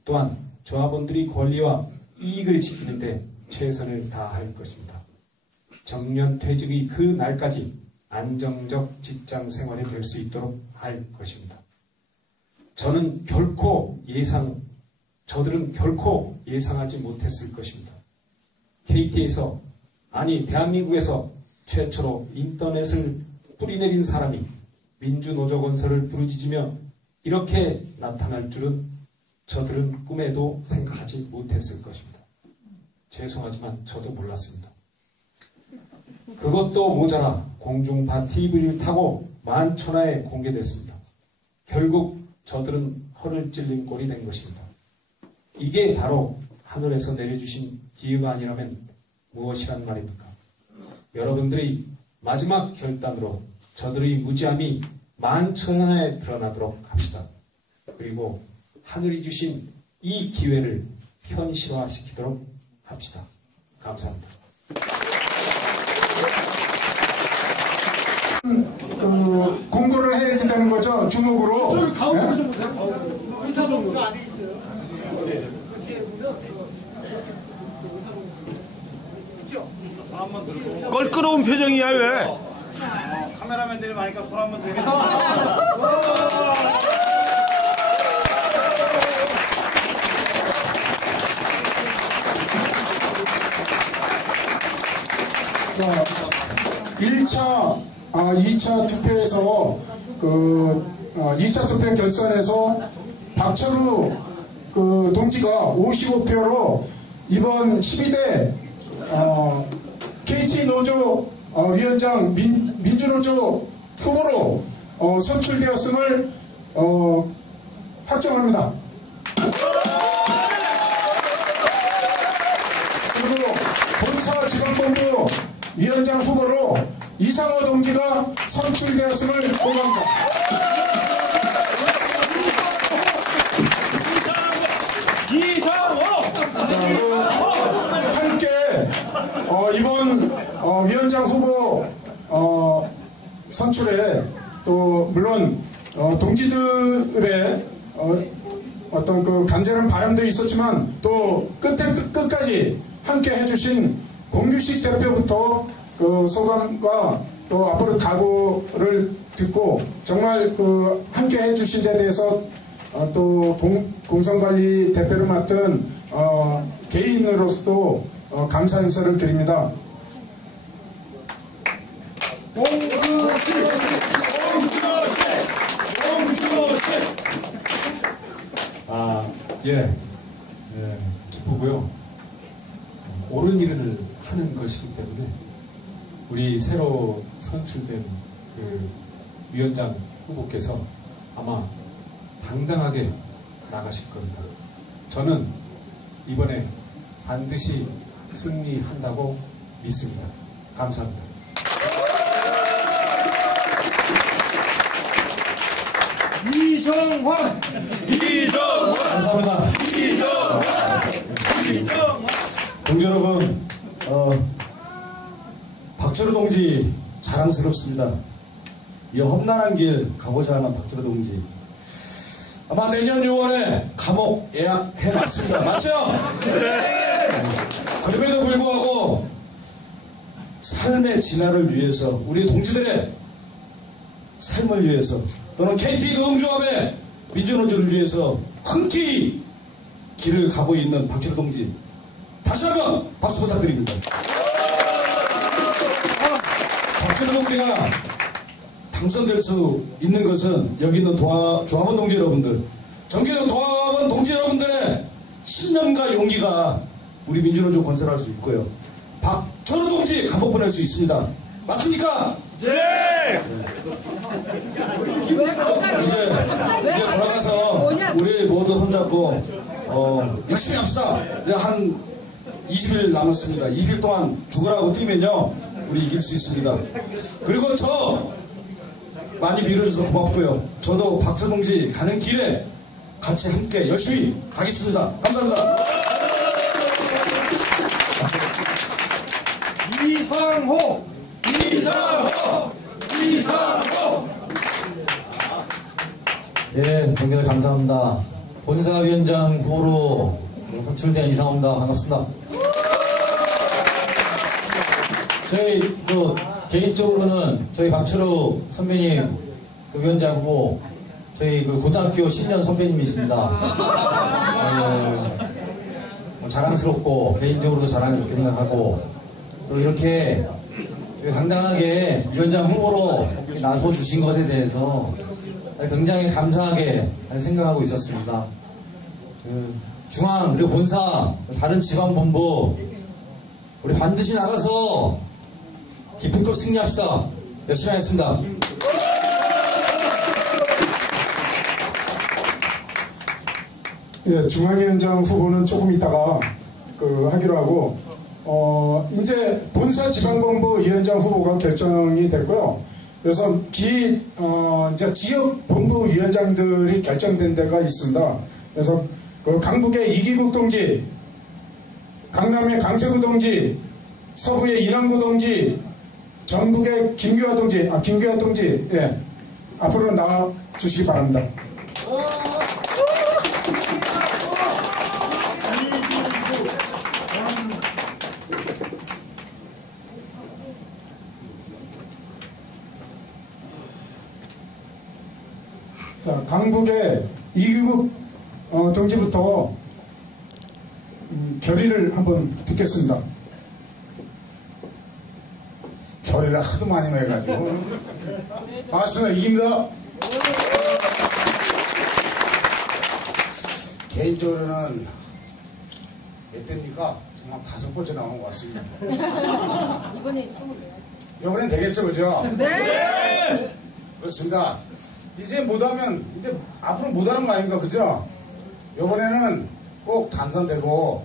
또한 조합원들이 권리와 이익을 지키는데 최선을 다할 것입니다. 정년 퇴직의 그 날까지 안정적 직장 생활이 될 수 있도록 할 것입니다. 저들은 결코 예상하지 못했을 것입니다. KT에서, 아니 대한민국에서 최초로 인터넷을 뿌리내린 사람이 민주노조 건설을 부르짖으며 이렇게 나타날 줄은 저들은 꿈에도 생각하지 못했을 것입니다. 죄송하지만 저도 몰랐습니다. 그것도 모자라 공중파 TV를 타고 만천하에 공개됐습니다. 결국 저들은 허를 찔린 꼴이 된 것입니다. 이게 바로 하늘에서 내려주신 기회가 아니라면 무엇이란 말입니까? 여러분들의 마지막 결단으로 저들의 무지함이 만천하에 드러나도록 합시다. 그리고 하늘이 주신 이 기회를 현실화시키도록 합시다. 감사합니다. 공고를 해야지 되는 거죠. 주목으로. 의사봉투 안에 있어요. 그 뒤에 보면 의사봉투. 껄끄러운 표정이야 왜? 카메라맨들이 많으니까 손 한번 들겠습니다. 자, 1차, 2차 투표에서 2차 투표 결선에서 박철우 동지가 55표로 이번 12대 KT 노조 위원장 민주노조 후보로 선출되었음을 확정합니다. 그리고 본차 지방본부 위원장 후보로 이상호 동지가 선출되었음을 보고합니다. 함께 이번 위원장 후보 선출에 또 물론 동지들의 어떤 그 간절한 바람도 있었지만 또 끝까지 함께 해주신 공규식 대표부터 그 소감과 또 앞으로 각오를 듣고 정말 그 함께 해주신 데 대해서 또 공성관리 대표를 맡은 개인으로서도 감사 인사를 드립니다. 기쁘고요. 옳은 일을 하는 것이기 때문에 우리 새로 선출된 그 위원장 후보께서 아마 당당하게 나가실 겁니다. 저는 이번에 반드시 승리한다고 믿습니다. 감사합니다. 이정환! 감사합니다. 동지 여러분, 박철우 동지 자랑스럽습니다. 이 험난한 길 가고자 하는 박철우 동지. 아마 내년 6월에 감옥 예약해놨습니다. 맞죠? 네. 그럼에도 불구하고 삶의 진화를 위해서, 우리 동지들의 삶을 위해서, 또는 KT 노동조합의 민주노조를 위해서 흔쾌히 길을 가고 있는 박철우 동지, 다시 한번 박수 부탁드립니다. 박철우 동지가 당선될 수 있는 것은 여기 있는 조합원 동지 여러분들, 전국의 조합원 동지 여러분들의 신념과 용기가 우리 민주노조 건설할 수 있고요. 박철우 동지 감옥 보낼 수 있습니다. 맞습니까? 네! 이제 돌아가서 우리 모두 손잡고 열심히 합시다. 이제 한 20일 남았습니다. 20일 동안 죽으라고 뛰면요 우리 이길 수 있습니다. 그리고 저 많이 밀어줘서 고맙고요. 저도 박수 동지 가는 길에 같이 함께 열심히 가겠습니다. 감사합니다. 이상호. 예, 동기들 감사합니다. 본사위원장 후보로 선출된 이상호입니다. 반갑습니다. 저희 개인적으로는 저희 박철우 선배님 위원장 후보 저희 고등학교 10년 선배님이 있습니다. 자랑스럽고 개인적으로도 자랑스럽게 생각하고 또 이렇게 당당하게 위원장 후보로 나서 주신 것에 대해서 굉장히 감사하게 생각하고 있었습니다. 중앙 그리고 본사 다른 지방본부 우리 반드시 나가서 기필코 승리합시다. 열심히 하겠습니다. 예, 중앙위원장 후보는 조금 있다가 하기로 하고 이제 본사 지방본부 위원장 후보가 결정이 됐고요. 그래서 이제 지역 본부 위원장들이 결정된 데가 있습니다. 그래서 강북의 이기국 동지, 강남의 강세구 동지, 서부의 이남구 동지, 전북의 김규하 동지, 예, 앞으로 나와 주시기 바랍니다. 자, 강북의 이규국 동지부터 결의를 한번 듣겠습니다. 결의를 하도 많이 해가지고. 반갑습니다. 이깁니다. 개인적으로는 몇 대입니까? 정말 5번째 나온 것 같습니다. 이번엔 되겠죠, 그죠? 네! 그렇습니다. 이제 못하면, 이제 앞으로 못하는 거 아닙니까? 그죠? 이번에는 꼭 당선되고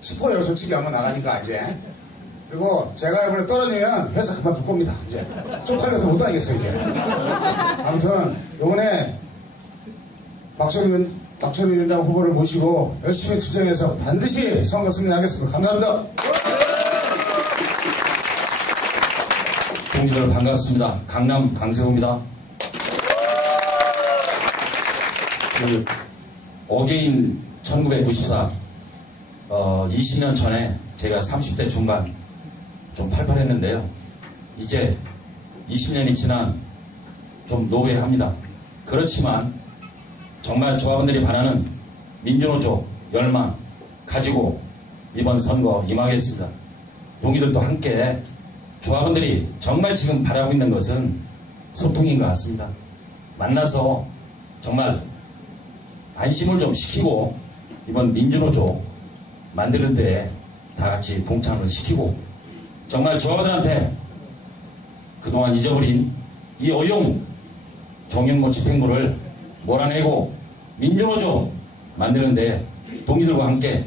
싶어요. 솔직히 한번 나가니까, 이제. 그리고 제가 이번에 떨어지면 회사 그만둘 겁니다. 이제. 쪽팔려서 못 다니겠어요, 이제. 아무튼, 이번에 박철우 위원장 후보를 모시고 열심히 투쟁해서 반드시 선거 승리하겠습니다. 감사합니다. 동지들 반갑습니다. 강남 강세우입니다. 어게인 1994 20년 전에 제가 30대 중반 좀 팔팔했는데요. 이제 20년이 지난 좀 노회합니다. 그렇지만 정말 조합원들이 바라는 민주노조 열망 가지고 이번 선거 임하겠습니다. 동기들도 함께 조합원들이 정말 지금 바라고 있는 것은 소통인 것 같습니다. 만나서 정말 안심을 좀 시키고 이번 민주노조 만드는 데 다 같이 동참을 시키고 정말 조합원들한테 그동안 잊어버린 이 어용 정영모 집행부를 몰아내고 민주노조 만드는 데 동지들과 함께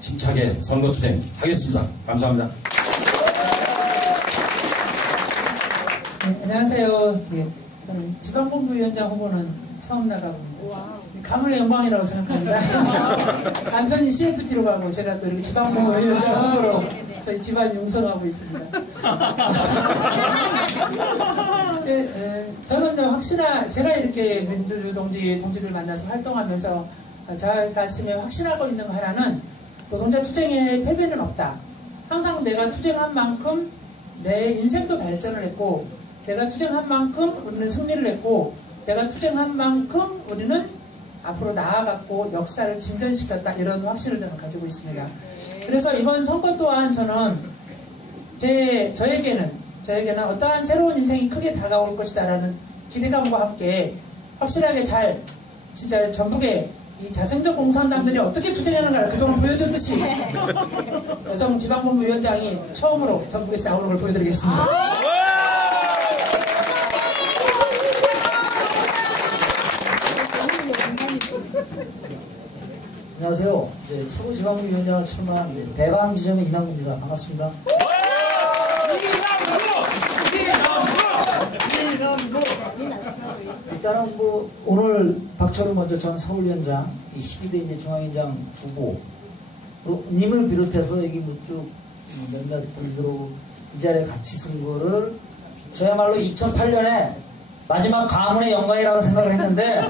힘차게 선거투쟁 하겠습니다. 감사합니다. 네, 안녕하세요. 네, 저는 지방본부위원장 후보는 처음 나가봅니다. 가문의 영광이라고 생각합니다. 남편이 CFT로 가고 제가 또 이렇게 지방본부위원장 후보로 저희 집안 융성하고 있습니다. 네, 저는 확신하 제가 이렇게 민주주의 동지들 만나서 활동하면서 잘 가슴에 확신하고 있는 거 하나는 노동자 투쟁에 패배는 없다. 항상 내가 투쟁한 만큼 내 인생도 발전을 했고 내가 투쟁한 만큼 우리는 승리를 했고 내가 투쟁한 만큼 우리는 앞으로 나아갔고 역사를 진전시켰다. 이런 확신을 저는 가지고 있습니다. 그래서 이번 선거 또한 저는 저에게는 어떠한 새로운 인생이 크게 다가올 것이다 라는 기대감과 함께 확실하게 잘 진짜 전국의 이 자생적 공산당들이 어떻게 투쟁하는가를 그동안 보여줬듯이 여성 지방본부 위원장이 처음으로 전국에서 나오는 걸 보여드리겠습니다. 안녕하세요. 이제 서구지방위원장을 출마한 대방지점의 이남구입니다. 반갑습니다. 일단은 뭐 오늘 박철우 먼저 전 서울위원장, 이 12대 이제 중앙위원장 후보 님을 비롯해서 여기 쭉 몇몇 분들로 이 자리에 같이 쓴 거를 저야말로 2008년에 마지막 가문의 영광이라고 생각을 했는데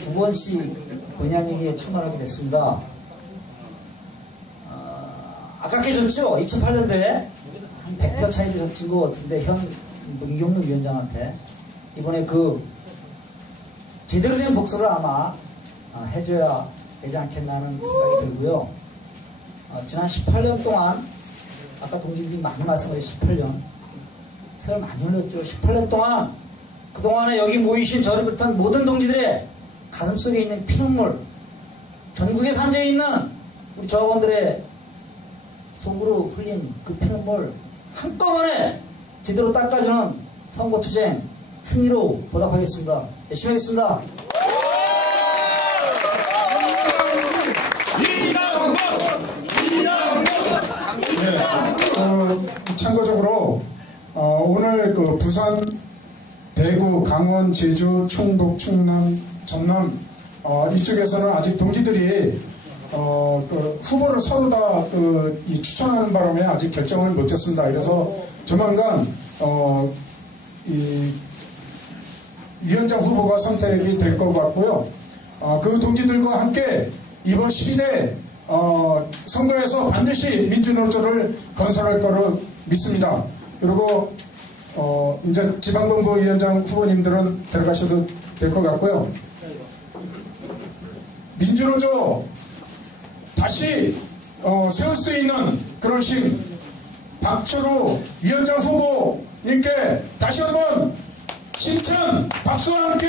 두 번씩 본향에게 출마하게 됐습니다. 아깝게 졌죠? 2008년도에 한 100표 차이로 진 것 같은데 현 문경루 위원장한테 이번에 그 제대로 된 복수를 아마 해줘야 되지 않겠나 하는 생각이 들고요. 지난 18년 동안 아까 동지들이 많이 말씀하신 18년 세월 많이 흘렸죠. 18년 동안 그동안에 여기 모이신 저를 비롯한 모든 동지들의 가슴속에 있는 피눈물, 전국에 산재해 있는 우리 조합원들의 속으로 흘린 그 피눈물 한꺼번에 제대로 닦아주는 선거투쟁 승리로 보답하겠습니다. 열심히 하겠습니다. 참고적으로 오늘 그 부산, 대구, 강원, 제주, 충북, 충남, 전남 이쪽에서는 아직 동지들이 그 후보를 서로 다 이 추천하는 바람에 아직 결정을 못했습니다. 그래서 조만간 이 위원장 후보가 선택이 될 것 같고요. 그 동지들과 함께 이번 12대 선거에서 반드시 민주노조를 건설할 거로 믿습니다. 그리고 이제 지방본부위원장 후보님들은 들어가셔도 될 것 같고요. 민주노조 다시 세울 수 있는 그런 힘 박철우 위원장 후보님께 다시 한번 신천 박수와 함께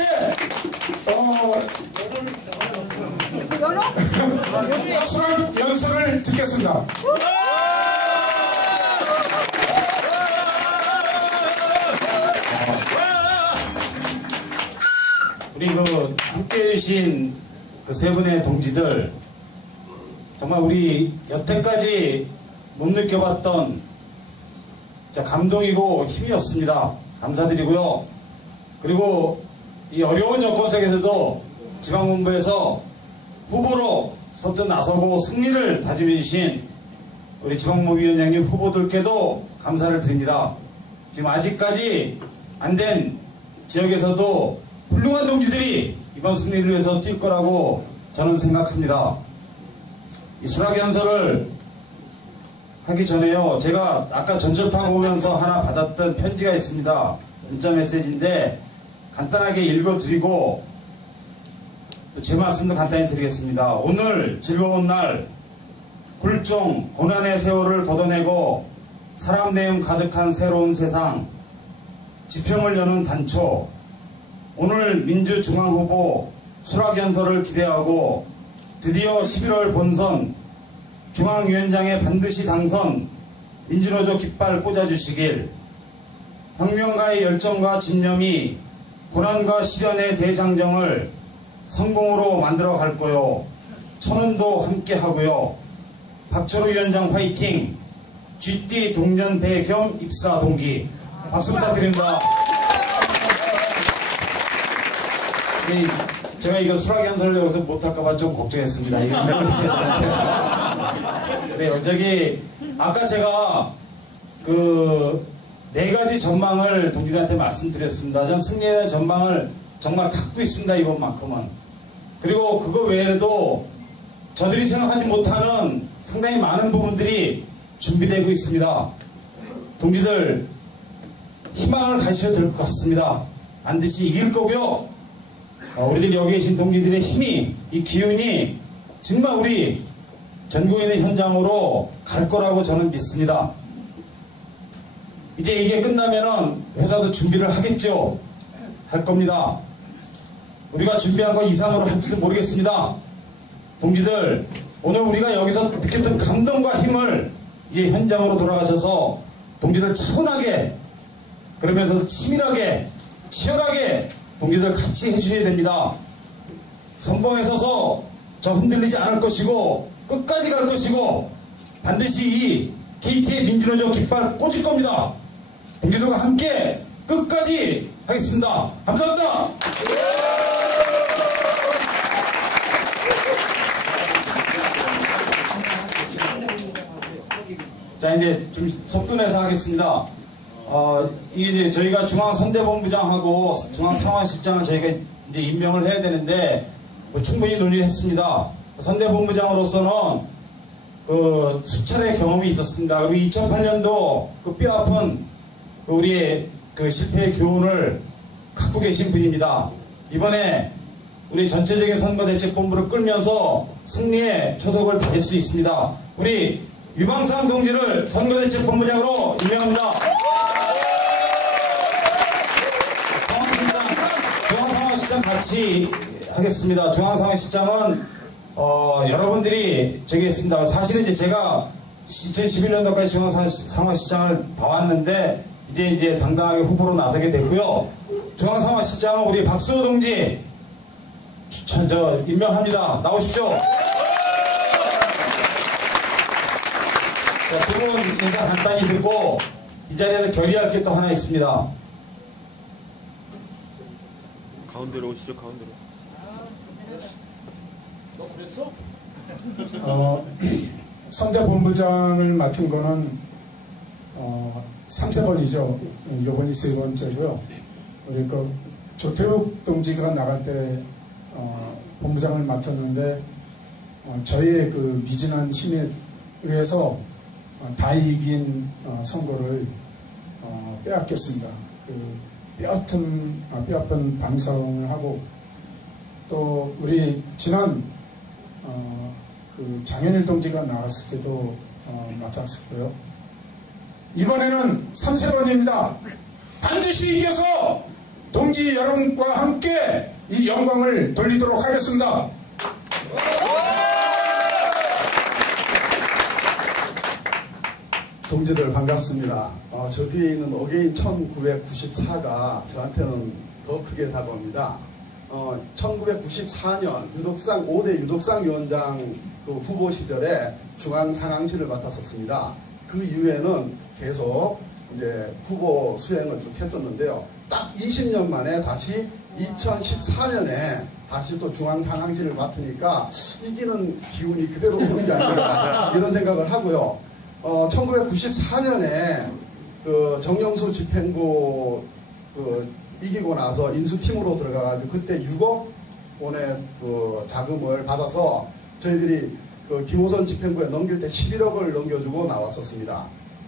수락 연설을 듣겠습니다. 우리 그 함께 해주신 그 세 분의 동지들 정말 우리 여태까지 못 느껴봤던 진짜 감동이고 힘이었습니다. 감사드리고요. 그리고 이 어려운 여건 속에서도 지방본부에서 후보로 선뜻 나서고 승리를 다짐해 주신 우리 지방본부위원장님 후보들께도 감사를 드립니다. 지금 아직까지 안 된 지역에서도 훌륭한 동지들이 이번 승리를 위해서 뛸 거라고 저는 생각합니다. 이 수락연설을 하기 전에요. 제가 아까 전철 타고 오면서 하나 받았던 편지가 있습니다. 문자 메시지인데 간단하게 읽어드리고 제 말씀도 간단히 드리겠습니다. 오늘 즐거운 날 굴종 고난의 세월을 걷어내고 사람 내음 가득한 새로운 세상 지평을 여는 단초 오늘 민주중앙후보 수락연설을 기대하고 드디어 11월 본선 중앙위원장에 반드시 당선 민주노조 깃발 꽂아주시길 혁명가의 열정과 진념이 고난과 시련의 대장정을 성공으로 만들어 갈 거요. 천원도 함께 하고요. 박철우 위원장 화이팅! 쥐띠 동년배 겸 입사 동기 박수 부탁드립니다. 제가 이거 수락연설을 여기서 못할까봐 좀 걱정했습니다. 그래요. 저기 아까 제가 그 4가지 전망을 동지들한테 말씀드렸습니다. 전 승리에 대한 전망을 정말 갖고 있습니다. 이번만큼은. 그리고 그거 외에도 저들이 생각하지 못하는 상당히 많은 부분들이 준비되고 있습니다. 동지들 희망을 가지셔도 될 것 같습니다. 반드시 이길 거고요. 우리들 여기 계신 동지들의 힘이 이 기운이 정말 우리 전국인의 현장으로 갈 거라고 저는 믿습니다. 이제 이게 끝나면은 회사도 준비를 하겠죠. 할 겁니다. 우리가 준비한 것 이상으로 할지도 모르겠습니다. 동지들 오늘 우리가 여기서 느꼈던 감동과 힘을 이제 현장으로 돌아가셔서 동지들 차분하게 그러면서 치밀하게 치열하게 동지들 같이 해주셔야 됩니다. 선봉에 서서 저 흔들리지 않을 것이고 끝까지 갈 것이고 반드시 이 KT의 민주노조 깃발 꽂을 겁니다. 동지들과 함께 끝까지 하겠습니다. 감사합니다. 자, 이제 좀 속도 내서 하겠습니다. 이게 이제 저희가 중앙선대본부장하고 중앙상황실장을 저희가 이제 임명을 해야 되는데 뭐 충분히 논의를 했습니다. 선대본부장으로서는 그 수차례 경험이 있었습니다. 그리고 2008년도 그 뼈아픈 그 우리의 그 실패의 교훈을 갖고 계신 분입니다. 이번에 우리 전체적인 선거대책본부를 끌면서 승리의 초석을 다질 수 있습니다. 우리 유방상 동지를 선거대책본부장으로 임명합니다. 중앙상황실장 같이 하겠습니다. 중앙상황실장은 여러분들이 저기 했습니다. 사실은 이제 제가 2011년도까지 중앙상황실장을 봐왔는데 이제 당당하게 후보로 나서게 됐고요. 중앙상황실장은 우리 박수호 동지 임명합니다. 나오십시오. 두 분 인사 간단히 듣고 이 자리에서 결의할 게 또 하나 있습니다. 가운데로 오시죠. 가운데로. 선대본부장을 맡은 거는 3번이죠. 이번이 3번째고요. 우리 그 조태욱 동지가 나갈 때 본부장을 맡았는데 저희의 그 미진한 힘에 의해서 다 이긴 선거를 빼앗겼습니다. 뼈아픈 반성을 하고 또 우리 지난 그 장현일 동지가 나갔을 때도 맡았었고요. 이번에는 3세번입니다. 반드시 이겨서 동지 여러분과 함께 이 영광을 돌리도록 하겠습니다. 동지들 반갑습니다. 저 뒤에 있는 어게인 1994가 저한테는 더 크게 다가옵니다. 1994년 5대 유독상 위원장 그 후보 시절에 중앙상황실을 맡았었습니다. 그 이후에는 계속 이제 후보 수행을 쭉 했었는데요. 딱 20년 만에 다시 2014년에 다시 또 중앙상황실을 맡으니까 이기는 기운이 그대로 오는 게 아닌가 이런 생각을 하고요. 1994년에 그 정영수 집행부 이기고 나서 인수팀으로 들어가가지고 그때 6억 원의 그 자금을 받아서 저희들이 그 김호선 집행부에 넘길 때 11억을 넘겨주고 나왔었습니다.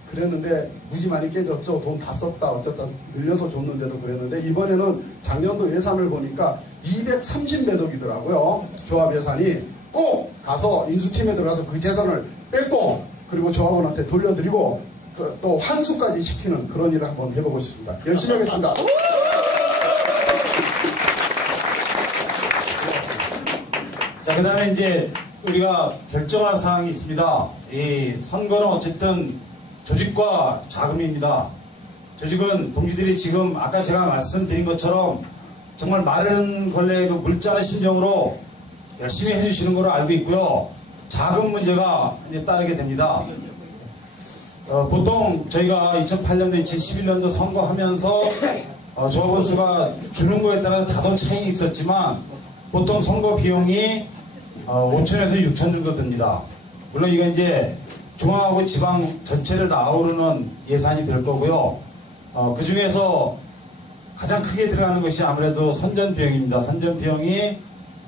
그랬는데 무지 많이 깨졌죠. 돈 다 썼다 어쨌든 늘려서 줬는데도 그랬는데 이번에는 작년도 예산을 보니까 230매덕이더라고요. 조합 예산이 꼭 가서 인수팀에 들어가서 그 재산을 뺏고 그리고 조합원한테 돌려드리고 또 환수까지 시키는 그런 일을 한번 해보고 싶습니다. 열심히 하겠습니다. 자, 그 다음에 이제 우리가 결정할 사항이 있습니다. 이 선거는 어쨌든 조직과 자금입니다. 조직은 동지들이 지금 아까 제가 말씀드린 것처럼 정말 마른 걸레 그 물자는 심정으로 열심히 해주시는 걸로 알고 있고요. 자금 문제가 이제 따르게 됩니다. 보통 저희가 2008년도, 2011년도 선거하면서 조합원 수가 주는 거에 따라서 다소 차이가 있었지만 보통 선거 비용이 5천에서 6천 정도 듭니다. 물론 이건 이제 중앙하고 지방 전체를 다 아우르는 예산이 될 거고요. 그 중에서 가장 크게 들어가는 것이 아무래도 선전 비용입니다. 선전 비용이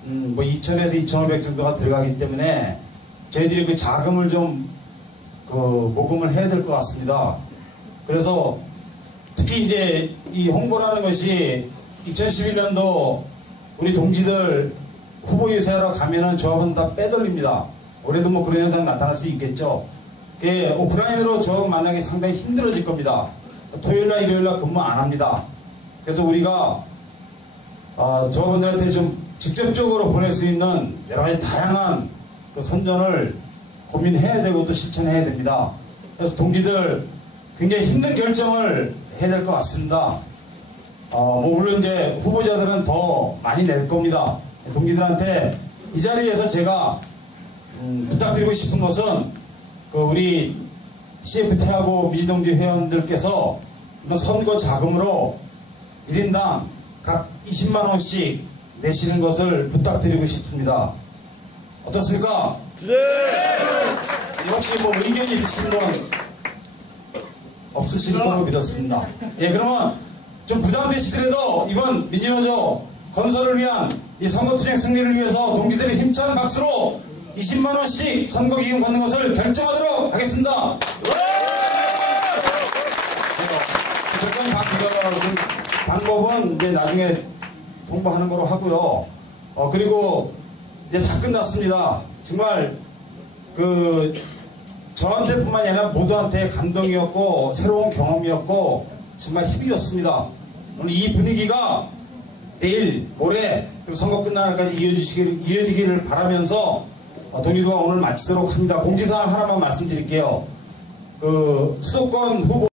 뭐 2천에서 2,500 정도가 들어가기 때문에 저희들이 그 자금을 좀 모금을 해야 될 것 같습니다. 그래서 특히 이제 이 홍보라는 것이 2011년도 우리 동지들 후보 유세하러 가면은 조합은 다 빼돌립니다. 올해도 뭐 그런 현상이 나타날 수 있겠죠. 오프라인으로 조합은 만나기 상당히 힘들어질 겁니다. 토요일날 일요일날 근무 안 합니다. 그래서 우리가 조합원들한테 좀 직접적으로 보낼 수 있는 여러 가지 다양한 그 선전을 고민해야 되고 또 실천해야 됩니다. 그래서 동지들 굉장히 힘든 결정을 해야 될 것 같습니다. 뭐 물론 이제 후보자들은 더 많이 낼 겁니다. 동지들한테 이 자리에서 제가 부탁드리고 싶은 것은 그 우리 CFT하고 민주동지 회원들께서 선거 자금으로 1인당 각 20만원씩 내시는 것을 부탁드리고 싶습니다. 어떻습니까? 네! 혹시 뭐 의견이 있으신 분 없으실 거로 믿었습니다. 예, 그러면 좀 부담되시더라도 이번 민주노조 건설을 위한 이 선거투쟁 승리를 위해서 동지들의 힘찬 박수로 20만원씩 선거기금 걷는 것을 결정하도록 하겠습니다. 방법은 이제 나중에 통보하는 거로 하고요. 그리고 이제 다 끝났습니다. 정말 그 저한테뿐만 아니라 모두한테 감동이었고 새로운 경험이었고 정말 힘이 줬습니다. 오늘 이 분위기가 내일 모레 그리고 선거 끝날 날까지 이어지기를 바라면서 동의도가 오늘 마치도록 합니다. 공지사항 하나만 말씀드릴게요. 그 수도권 후보